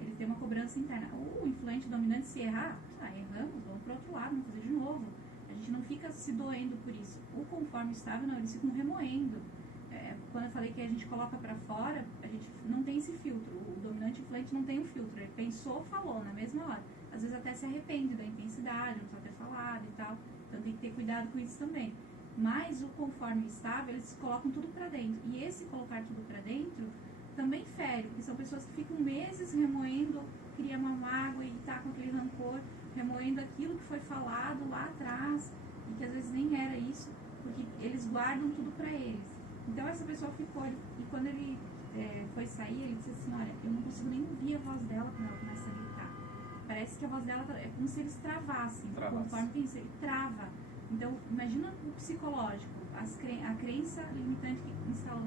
Ele tem uma cobrança interna. O influente dominante, se errar, erramos, vamos para o outro lado, vamos fazer de novo. A gente não fica se doendo por isso. O conforme estável, não, eles ficam remoendo. Quando eu falei que a gente coloca para fora, a gente não tem esse filtro. O dominante influente não tem o filtro. Ele pensou, falou na mesma hora. Às vezes até se arrepende da intensidade, não precisa ter falado e tal. Então tem que ter cuidado com isso também. Mas o conforme estável, eles colocam tudo para dentro. E esse colocar tudo para dentro também fere, porque são pessoas que ficam meses remoendo, cria uma mágoa e tá com aquele rancor, remoendo aquilo que foi falado lá atrás e que às vezes nem era isso, porque eles guardam tudo para eles. Então essa pessoa ficou, e quando ele foi sair, ele disse assim, olha, eu não consigo nem ouvir a voz dela quando ela começa a gritar. Parece que a voz dela é como se eles travassem, conforme pensa, ele trava. Então, imagina o psicológico, a crença limitante que instalou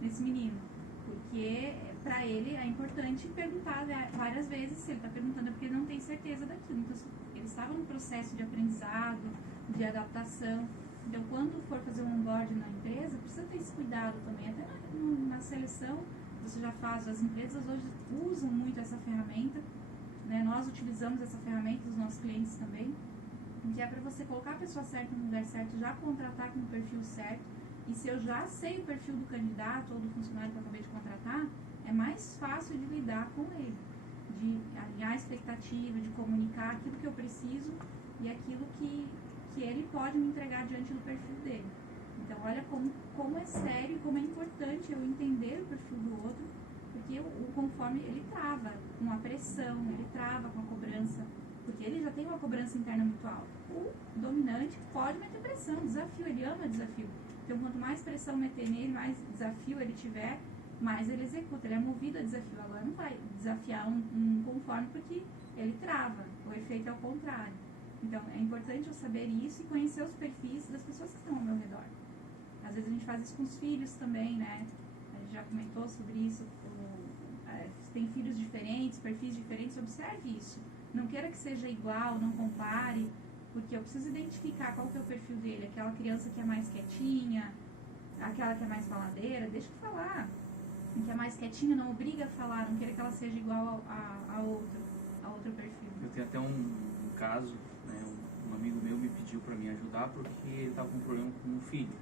nesse menino. Porque para ele é importante perguntar várias vezes, se ele está perguntando é porque ele não tem certeza daquilo. Então, ele estava num processo de aprendizado, de adaptação. Então, quando for fazer um onboarding na empresa, precisa ter esse cuidado também. Até na seleção, você já faz, as empresas hoje usam muito essa ferramenta, né? Nós utilizamos essa ferramenta dos nossos clientes também, que é para você colocar a pessoa certa no lugar certo, já contratar com o perfil certo. E se eu já sei o perfil do candidato ou do funcionário que eu acabei de contratar, é mais fácil de lidar com ele, de alinhar a expectativa, de comunicar aquilo que eu preciso e aquilo que ele pode me entregar diante do perfil dele. Então, olha como é sério e como é importante eu entender o perfil do outro, porque o conforme ele trava com a pressão, ele trava com a cobrança, porque ele já tem uma cobrança interna muito alta. O dominante pode meter pressão, desafio, ele ama desafio. Então, quanto mais pressão meter nele, mais desafio ele tiver, mais ele executa. Ele é movido a desafio. Agora não vai desafiar um conforme porque ele trava. O efeito é o contrário. Então, é importante eu saber isso e conhecer os perfis das pessoas que estão ao meu redor. Às vezes a gente faz isso com os filhos também, né? A gente já comentou sobre isso. Tem filhos diferentes, perfis diferentes, observe isso. Não queira que seja igual, não compare, porque eu preciso identificar qual que é o perfil dele. Aquela criança que é mais quietinha, aquela que é mais faladeira, deixa eu falar. Que é mais quietinha, não obriga a falar, não queira que ela seja igual a outro perfil. Eu tenho até um caso, né, um amigo meu me pediu para me ajudar porque ele estava com um problema com o filho.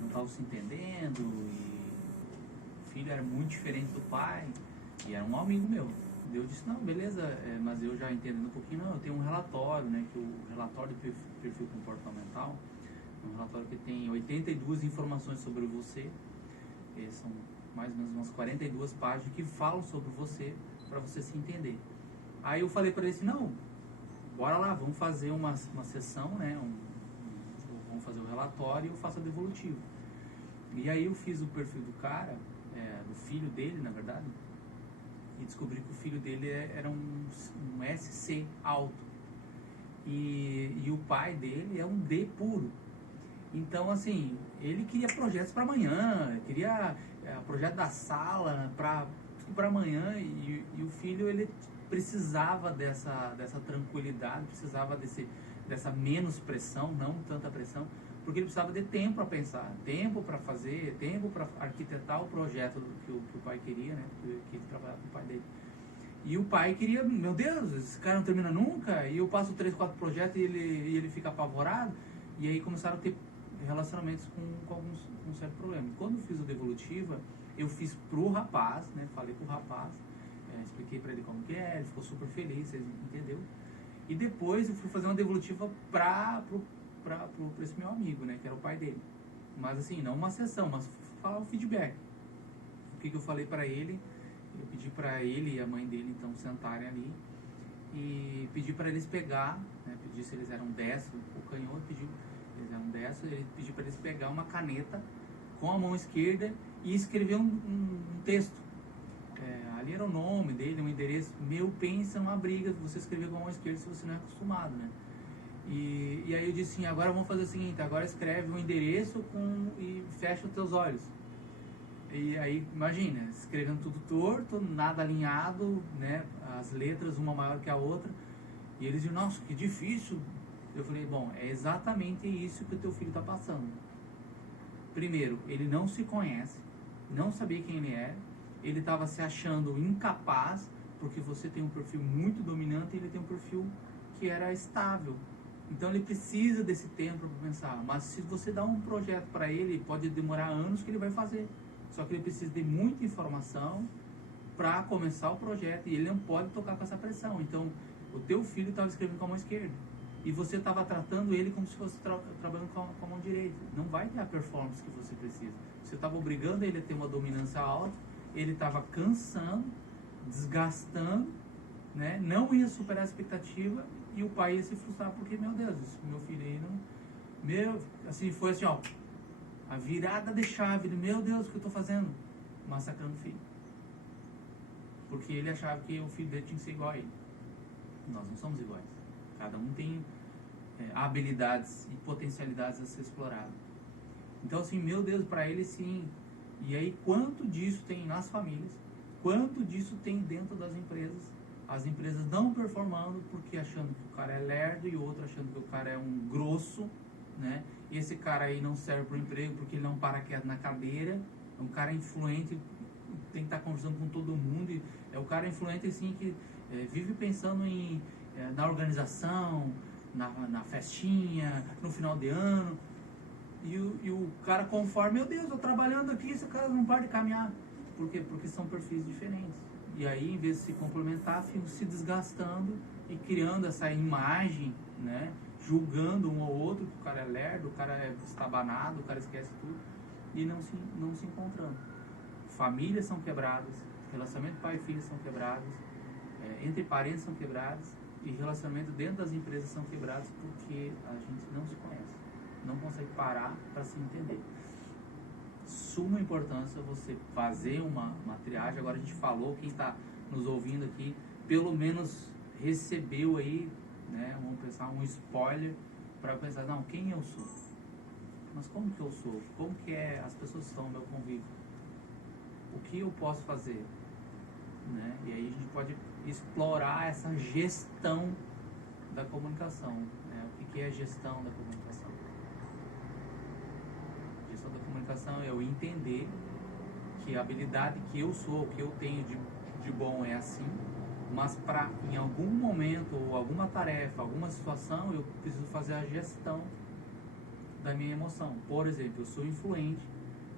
Não estava se entendendo e o filho era muito diferente do pai e era um amigo meu. Eu disse, não, beleza, mas eu já entendendo um pouquinho, não, eu tenho um relatório, né, que o relatório de perfil comportamental é um relatório que tem 82 informações sobre você, são mais ou menos umas 42 páginas que falam sobre você, para você se entender. Aí eu falei para ele assim, não, bora lá, vamos fazer uma sessão, né, vamos fazer o relatório e eu faço a devolutiva. E aí eu fiz o perfil do cara, do filho dele, na verdade, e descobri que o filho dele era um SC alto. E o pai dele é um D puro. Então, assim, ele queria projetos para amanhã, queria projeto da sala para amanhã, e o filho, ele precisava dessa tranquilidade, precisava dessa menos pressão, não tanta pressão, porque ele precisava de tempo para pensar, tempo para fazer, tempo para arquitetar o projeto que o pai queria, né? Que ele trabalhava com o pai dele. E o pai queria, meu Deus, esse cara não termina nunca, e eu passo 3, 4 projetos e ele fica apavorado. E aí começaram a ter relacionamentos com um certo problema. Quando eu fiz o devolutiva, eu fiz pro rapaz, né? Falei pro rapaz, expliquei para ele como que é, ele ficou super feliz, vocês entenderam? E depois eu fui fazer uma devolutiva para esse meu amigo, né, que era o pai dele. Mas assim, não uma sessão, mas falar o feedback. O que eu falei para ele, eu pedi para ele e a mãe dele então sentarem ali e pedi para eles pegar, né, pedi se eles eram destro, o canhoto pediu, eles eram destro, ele pediu para eles pegar uma caneta com a mão esquerda e escrever um texto. Ali era o nome dele, um endereço. Meu, pensa numa briga você escrever com a mão esquerda se você não é acostumado, né? E aí eu disse assim, agora vamos fazer o seguinte, agora escreve um endereço e fecha os teus olhos. E aí, imagina, escrevendo tudo torto, nada alinhado, né? As letras, uma maior que a outra. E eles diziam, nossa, que difícil. Eu falei, bom, é exatamente isso que o teu filho está passando. Primeiro, ele não se conhece, não sabia quem ele era, ele estava se achando incapaz, porque você tem um perfil muito dominante e ele tem um perfil que era estável. Então ele precisa desse tempo para pensar. Mas se você dá um projeto para ele, pode demorar anos que ele vai fazer. Só que ele precisa de muita informação para começar o projeto e ele não pode tocar com essa pressão. Então o teu filho estava escrevendo com a mão esquerda e você estava tratando ele como se fosse trabalhando com a mão direita. Não vai ter a performance que você precisa. Você estava obrigando ele a ter uma dominância alta, ele estava cansando, desgastando, né, não ia superar a expectativa e o pai ia se frustrar porque, meu Deus, meu filho aí não... assim, foi assim, ó, a virada de chave, meu Deus, o que eu tô fazendo? Massacrando o filho. Porque ele achava que o filho dele tinha que ser igual a ele. Nós não somos iguais. Cada um tem habilidades e potencialidades a ser explorado. Então, assim, meu Deus, para ele sim. E aí, quanto disso tem nas famílias? Quanto disso tem dentro das empresas? As empresas não performando porque achando que o cara é lerdo e o outro achando que o cara é um grosso, né? Esse cara aí não serve para o emprego porque ele não para quieto na cadeira. É um cara influente, tem que estar conversando com todo mundo. E é o cara influente, assim, que vive pensando na organização, na festinha, no final de ano. E o cara conforme, meu Deus, eu trabalhando aqui, esse cara não para de caminhar. Por quê? Porque são perfis diferentes. E aí, em vez de se complementar, ficam se desgastando e criando essa imagem, né? Julgando um ao outro, que o cara é lerdo, o cara é estabanado, o cara esquece tudo. E não se encontrando. Famílias são quebradas, relacionamento pai e filho são quebrados, entre parentes são quebrados e relacionamento dentro das empresas são quebrados porque a gente não se conhece, não consegue parar para se entender. Suma importância você fazer uma triagem. Agora a gente falou, quem está nos ouvindo aqui, pelo menos recebeu aí, né, vamos pensar, um spoiler para pensar, não, quem eu sou? Mas como que eu sou? Como que as pessoas são no meu convívio? O que eu posso fazer? Né? E aí a gente pode explorar essa gestão da comunicação. Né? O que é a gestão da comunicação? A gestão da comunicação é eu entender que a habilidade que eu sou, o que eu tenho de bom é assim, mas para em algum momento, ou alguma tarefa, alguma situação, eu preciso fazer a gestão da minha emoção. Por exemplo, eu sou influente.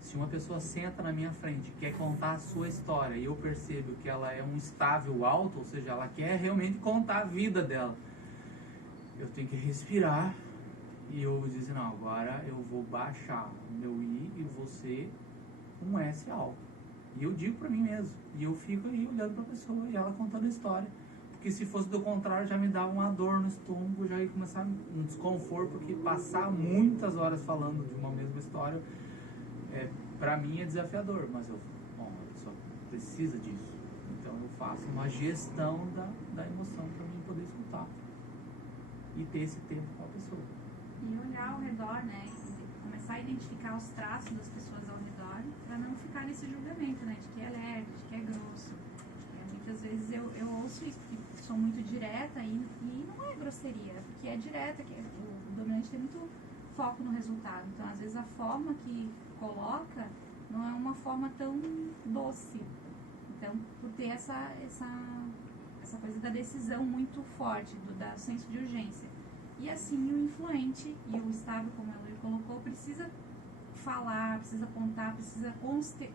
Se uma pessoa senta na minha frente, quer contar a sua história e eu percebo que ela é um estável alto, ou seja, ela quer realmente contar a vida dela, eu tenho que respirar e eu vou dizer, não, agora eu vou baixar o meu I e você um S alto. E eu digo pra mim mesmo. E eu fico aí olhando pra pessoa e ela contando a história. Porque se fosse do contrário, já me dava uma dor no estômago, já ia começar um desconforto, porque passar muitas horas falando de uma mesma história, pra mim é desafiador. Mas a pessoa precisa disso. Então eu faço uma gestão da emoção pra mim poder escutar. E ter esse tempo com a pessoa. E olhar ao redor, né? Começar a identificar os traços das pessoas ao redor para não ficar nesse julgamento, né? De que é lerdo, de que é grosso. Muitas vezes eu ouço isso, porque sou muito direta e não é grosseria, porque é direta, que o dominante tem muito foco no resultado. Então, às vezes, a forma que coloca não é uma forma tão doce. Então, por ter essa coisa da decisão muito forte, do senso de urgência. E assim, o influente e o estável, como a Eloy colocou, precisa falar, precisa contar, precisa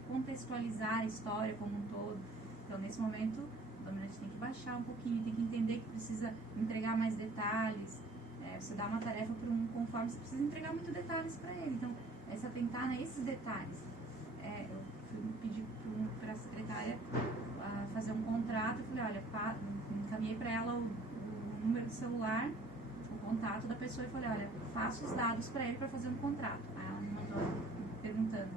contextualizar a história como um todo. Então, nesse momento, o dominante tem que baixar um pouquinho, tem que entender que precisa entregar mais detalhes. Você dá uma tarefa para um conforme, você precisa entregar muitos detalhes para ele. Então, é se atentar nesses detalhes. Eu pedi para a secretária fazer um contrato. Eu falei, olha, encaminhei para ela o número do celular, o contato da pessoa, e falei, olha, faça os dados para ele para fazer um contrato. Aí ela me mandou perguntando,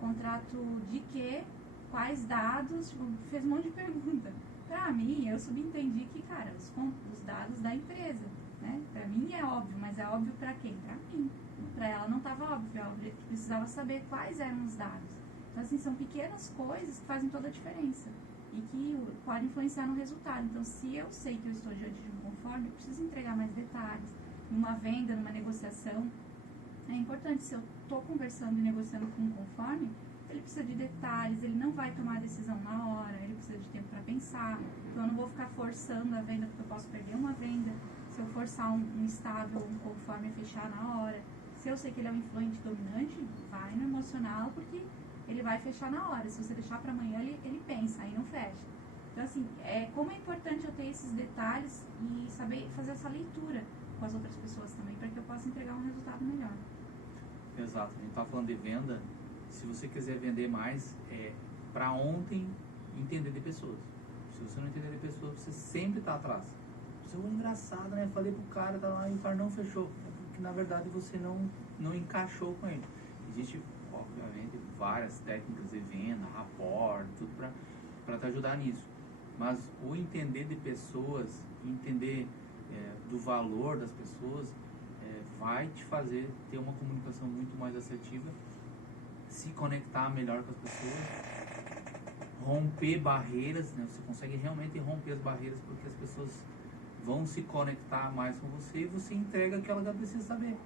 contrato de quê? Quais dados? Tipo, fez um monte de pergunta. Pra mim, eu subentendi que, cara, os dados da empresa, né? Pra mim é óbvio, mas é óbvio pra quem? Pra mim. Pra ela não estava óbvio, ela precisava saber quais eram os dados. Então, assim, são pequenas coisas que fazem toda a diferença e que podem influenciar no resultado. Então, se eu sei que eu estou diante de um conforme, eu preciso entregar mais detalhes. Numa venda, numa negociação, é importante, se eu estou conversando e negociando com um conforme, ele precisa de detalhes, ele não vai tomar a decisão na hora, ele precisa de tempo para pensar. Então, eu não vou ficar forçando a venda, porque eu posso perder uma venda. Se eu forçar um estável, um conforme a fechar na hora. Se eu sei que ele é um influente dominante, vai no emocional, porque ele vai fechar na hora. Se você deixar para amanhã, ele pensa, aí não fecha. Então, assim, como é importante eu ter esses detalhes e saber fazer essa leitura com as outras pessoas também, para que eu possa entregar um resultado melhor. Exato, a gente está falando de venda. Se você quiser vender mais, para ontem, entender de pessoas. Se Se você não entender de pessoas, você sempre está atrás. Isso é engraçado, né? Falei pro cara, tá lá e o cara não fechou. É porque, na verdade, você não encaixou com ele. Existe, obviamente, várias técnicas de venda, rapport, tudo para te ajudar nisso. Mas o entender de pessoas, entender do valor das pessoas, vai te fazer ter uma comunicação muito mais assertiva, se conectar melhor com as pessoas, romper barreiras, né? Você consegue realmente romper as barreiras porque as pessoas vão se conectar mais com você e você entrega aquilo que ela precisa saber.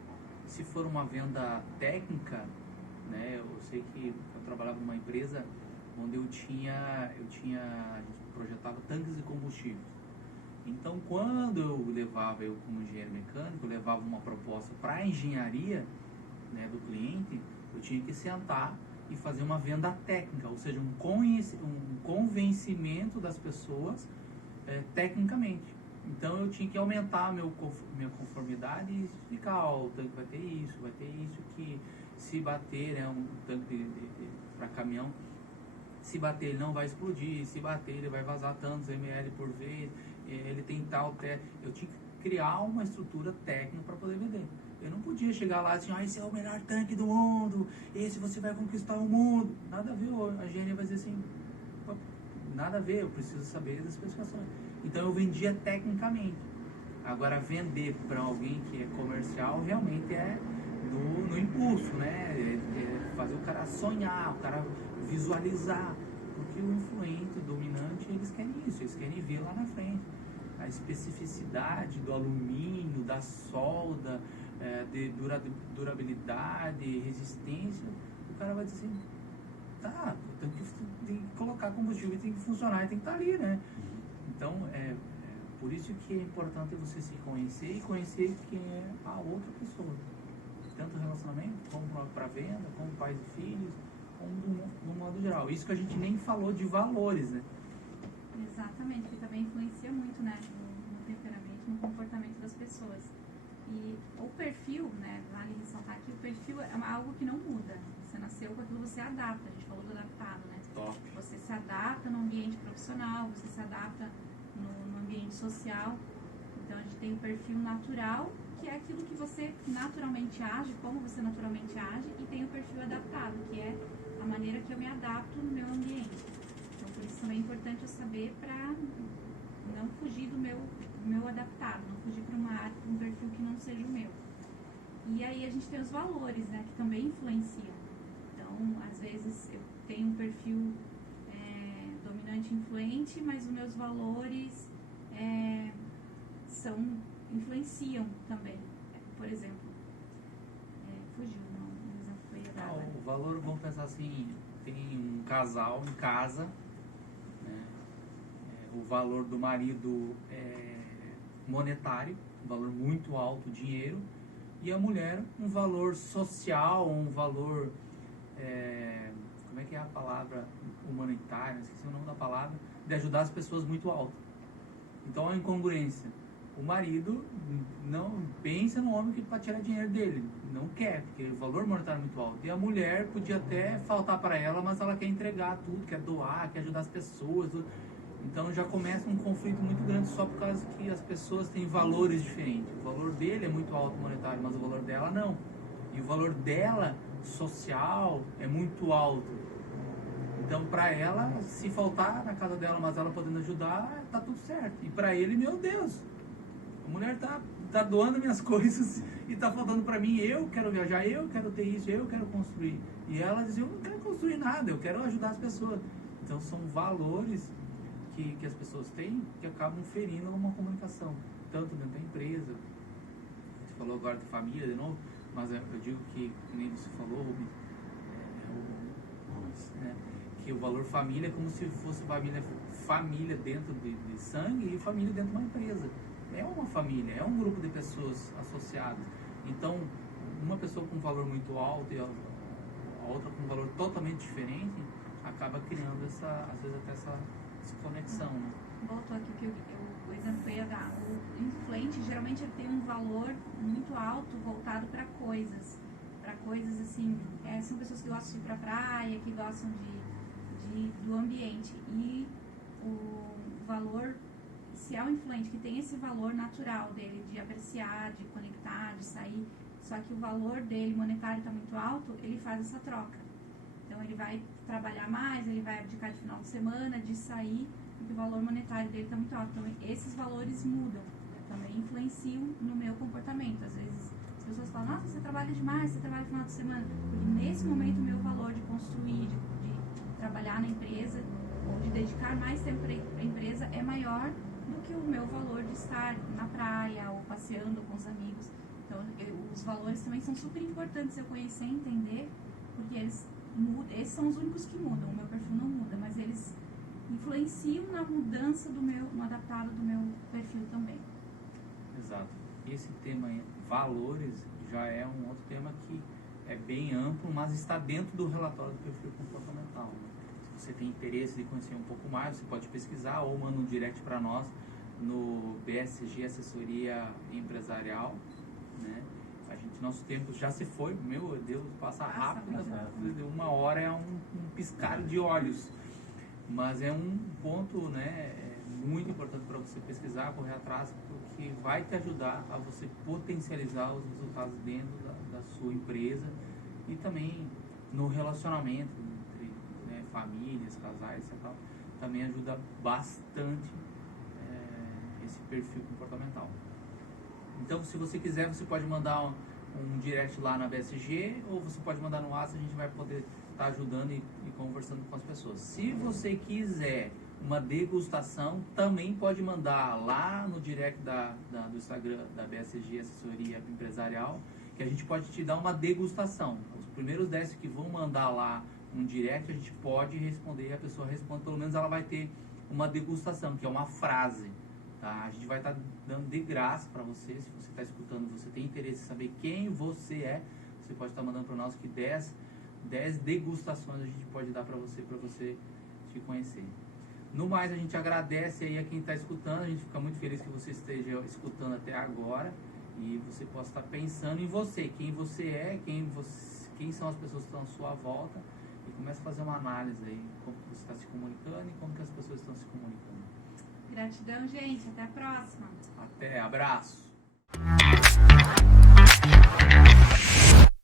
Se for uma venda técnica, né? Eu sei que eu trabalhava numa empresa onde a gente projetava tanques de combustível. Então, quando eu como engenheiro mecânico, eu levava uma proposta para a engenharia, né, do cliente, eu tinha que sentar e fazer uma venda técnica, ou seja, um convencimento das pessoas tecnicamente. Então, eu tinha que aumentar minha conformidade e explicar, o tanque vai ter isso, que se bater, né, um tanque para caminhão, se bater ele não vai explodir, se bater ele vai vazar tantos ml por vez, ele tem tal eu tinha que criar uma estrutura técnica para poder vender. Eu não podia chegar lá assim, esse é o melhor tanque do mundo, esse você vai conquistar o mundo. Nada a ver, a engenharia vai dizer assim, nada a ver, eu preciso saber das especificações. Então eu vendia tecnicamente. Agora vender para alguém que é comercial realmente é no impulso, né? Fazer o cara sonhar, o cara visualizar. Porque o influente, o dominante, eles querem isso, eles querem ver lá na frente. A especificidade do alumínio, da solda, de durabilidade, resistência, o cara vai dizer assim, tá, tem que colocar combustível, tem que funcionar e tem que estar ali, né? Então, por isso que é importante você se conhecer e conhecer quem é a outra pessoa. Tanto relacionamento, como para venda, como pais e filhos, como no modo geral. Isso que a gente nem falou de valores, né? Exatamente, que também influencia muito, né, no temperamento, no comportamento das pessoas. E o perfil, né, vale ressaltar que o perfil é algo que não muda. Você nasceu com aquilo, você adapta. A gente falou do adaptado, né? Top. Você se adapta no ambiente profissional, você se adapta no ambiente social. Então a gente tem o perfil natural, que é aquilo que você naturalmente age, como você naturalmente age, e tem o perfil adaptado, que é a maneira que eu me adapto no meu ambiente. Então por isso também é importante eu saber para não fugir do meu adaptado, não fugir para uma área, para um perfil que não seja o meu. E aí a gente tem os valores, né, que também influenciam. Então, às vezes eu tenho um perfil dominante e influente, mas os meus valores influenciam também. Por exemplo, fugiu, não, o exemplo foi errado. O valor, vamos pensar assim, tem um casal em casa, né? O valor do marido é monetário, um valor muito alto, dinheiro, e a mulher um valor social, um valor, como é que é a palavra humanitária, esqueci o nome da palavra, de ajudar as pessoas muito alto. Então, a incongruência. O marido não pensa no homem que para tirar dinheiro dele, não quer, porque o valor monetário é muito alto. E a mulher podia até faltar para ela, mas ela quer entregar tudo, quer doar, quer ajudar as pessoas. Então já começa um conflito muito grande só por causa que as pessoas têm valores diferentes. O valor dele é muito alto monetário, mas o valor dela não. E o valor dela social é muito alto. Então, para ela, se faltar na casa dela, mas ela podendo ajudar, tá tudo certo. E para ele, meu Deus, a mulher tá doando minhas coisas e tá faltando para mim. Eu quero viajar, eu quero ter isso, eu quero construir. E ela diz, eu não quero construir nada, eu quero ajudar as pessoas. Então, são valores que as pessoas têm que acabam ferindo uma comunicação, tanto dentro da empresa. Você falou agora de família de novo, mas eu digo que nem você falou, Rubens, que o valor família é como se fosse família dentro de sangue e família dentro de uma empresa. É uma família, é um grupo de pessoas associadas. Então, uma pessoa com um valor muito alto e a outra com um valor totalmente diferente, acaba criando às vezes até essa desconexão. Né? Voltou aqui que o exemplo que eu ia dar. O influente, geralmente, ele tem um valor muito alto voltado para coisas. Para coisas assim, são pessoas que gostam de ir para a praia, que gostam do ambiente. E o valor, se é um influente que tem esse valor natural dele de apreciar, de conectar, de sair, só que o valor dele monetário está muito alto, ele faz essa troca. Então ele vai trabalhar mais, ele vai abdicar de final de semana, de sair, porque o valor monetário dele está muito alto. Então esses valores mudam, também influenciam no meu comportamento. Às vezes as pessoas falam, nossa, você trabalha demais, você trabalha no final de semana. Porque nesse momento o meu valor de construir, de trabalhar na empresa, ou de dedicar mais tempo para a empresa é maior do que o meu valor de estar na praia ou passeando com os amigos. Então os valores também são super importantes eu conhecer e entender, porque eles mudam, esses são os únicos que mudam, o meu perfil não muda, mas eles influenciam na mudança no adaptado do meu perfil também. Exato. E esse tema aí, valores, já é um outro tema que é bem amplo, mas está dentro do relatório do perfil comportamental. Se você tem interesse de conhecer um pouco mais, você pode pesquisar ou manda um direct para nós no BSG Assessoria Empresarial, né? Nosso tempo já se foi, meu Deus, passa rápido, uma hora é um piscar de olhos, mas é um ponto, né, muito importante para você pesquisar, correr atrás, porque vai te ajudar a você potencializar os resultados dentro da sua empresa e também no relacionamento entre, né, famílias, casais e tal, também ajuda bastante esse perfil comportamental. Então, se você quiser, você pode mandar um direct lá na BSG, ou você pode mandar no WhatsApp, a gente vai poder estar ajudando e conversando com as pessoas. Se você quiser uma degustação, também pode mandar lá no direct do Instagram da BSG Assessoria Empresarial, que a gente pode te dar uma degustação. Os primeiros 10 que vão mandar lá um direct, a gente pode responder, a pessoa responde, pelo menos ela vai ter uma degustação, que é uma frase. Tá? A gente vai estar dando de graça para você. Se você está escutando, você tem interesse em saber quem você é, você pode estar mandando para nós que 10 degustações a gente pode dar para você te conhecer. No mais, a gente agradece aí a quem está escutando, a gente fica muito feliz que você esteja escutando até agora e você possa estar pensando em você, quem você é, quem são as pessoas que estão à sua volta, e comece a fazer uma análise aí, como você está se comunicando e como que as pessoas estão se comunicando. Gratidão, gente. Até a próxima. Até, abraço.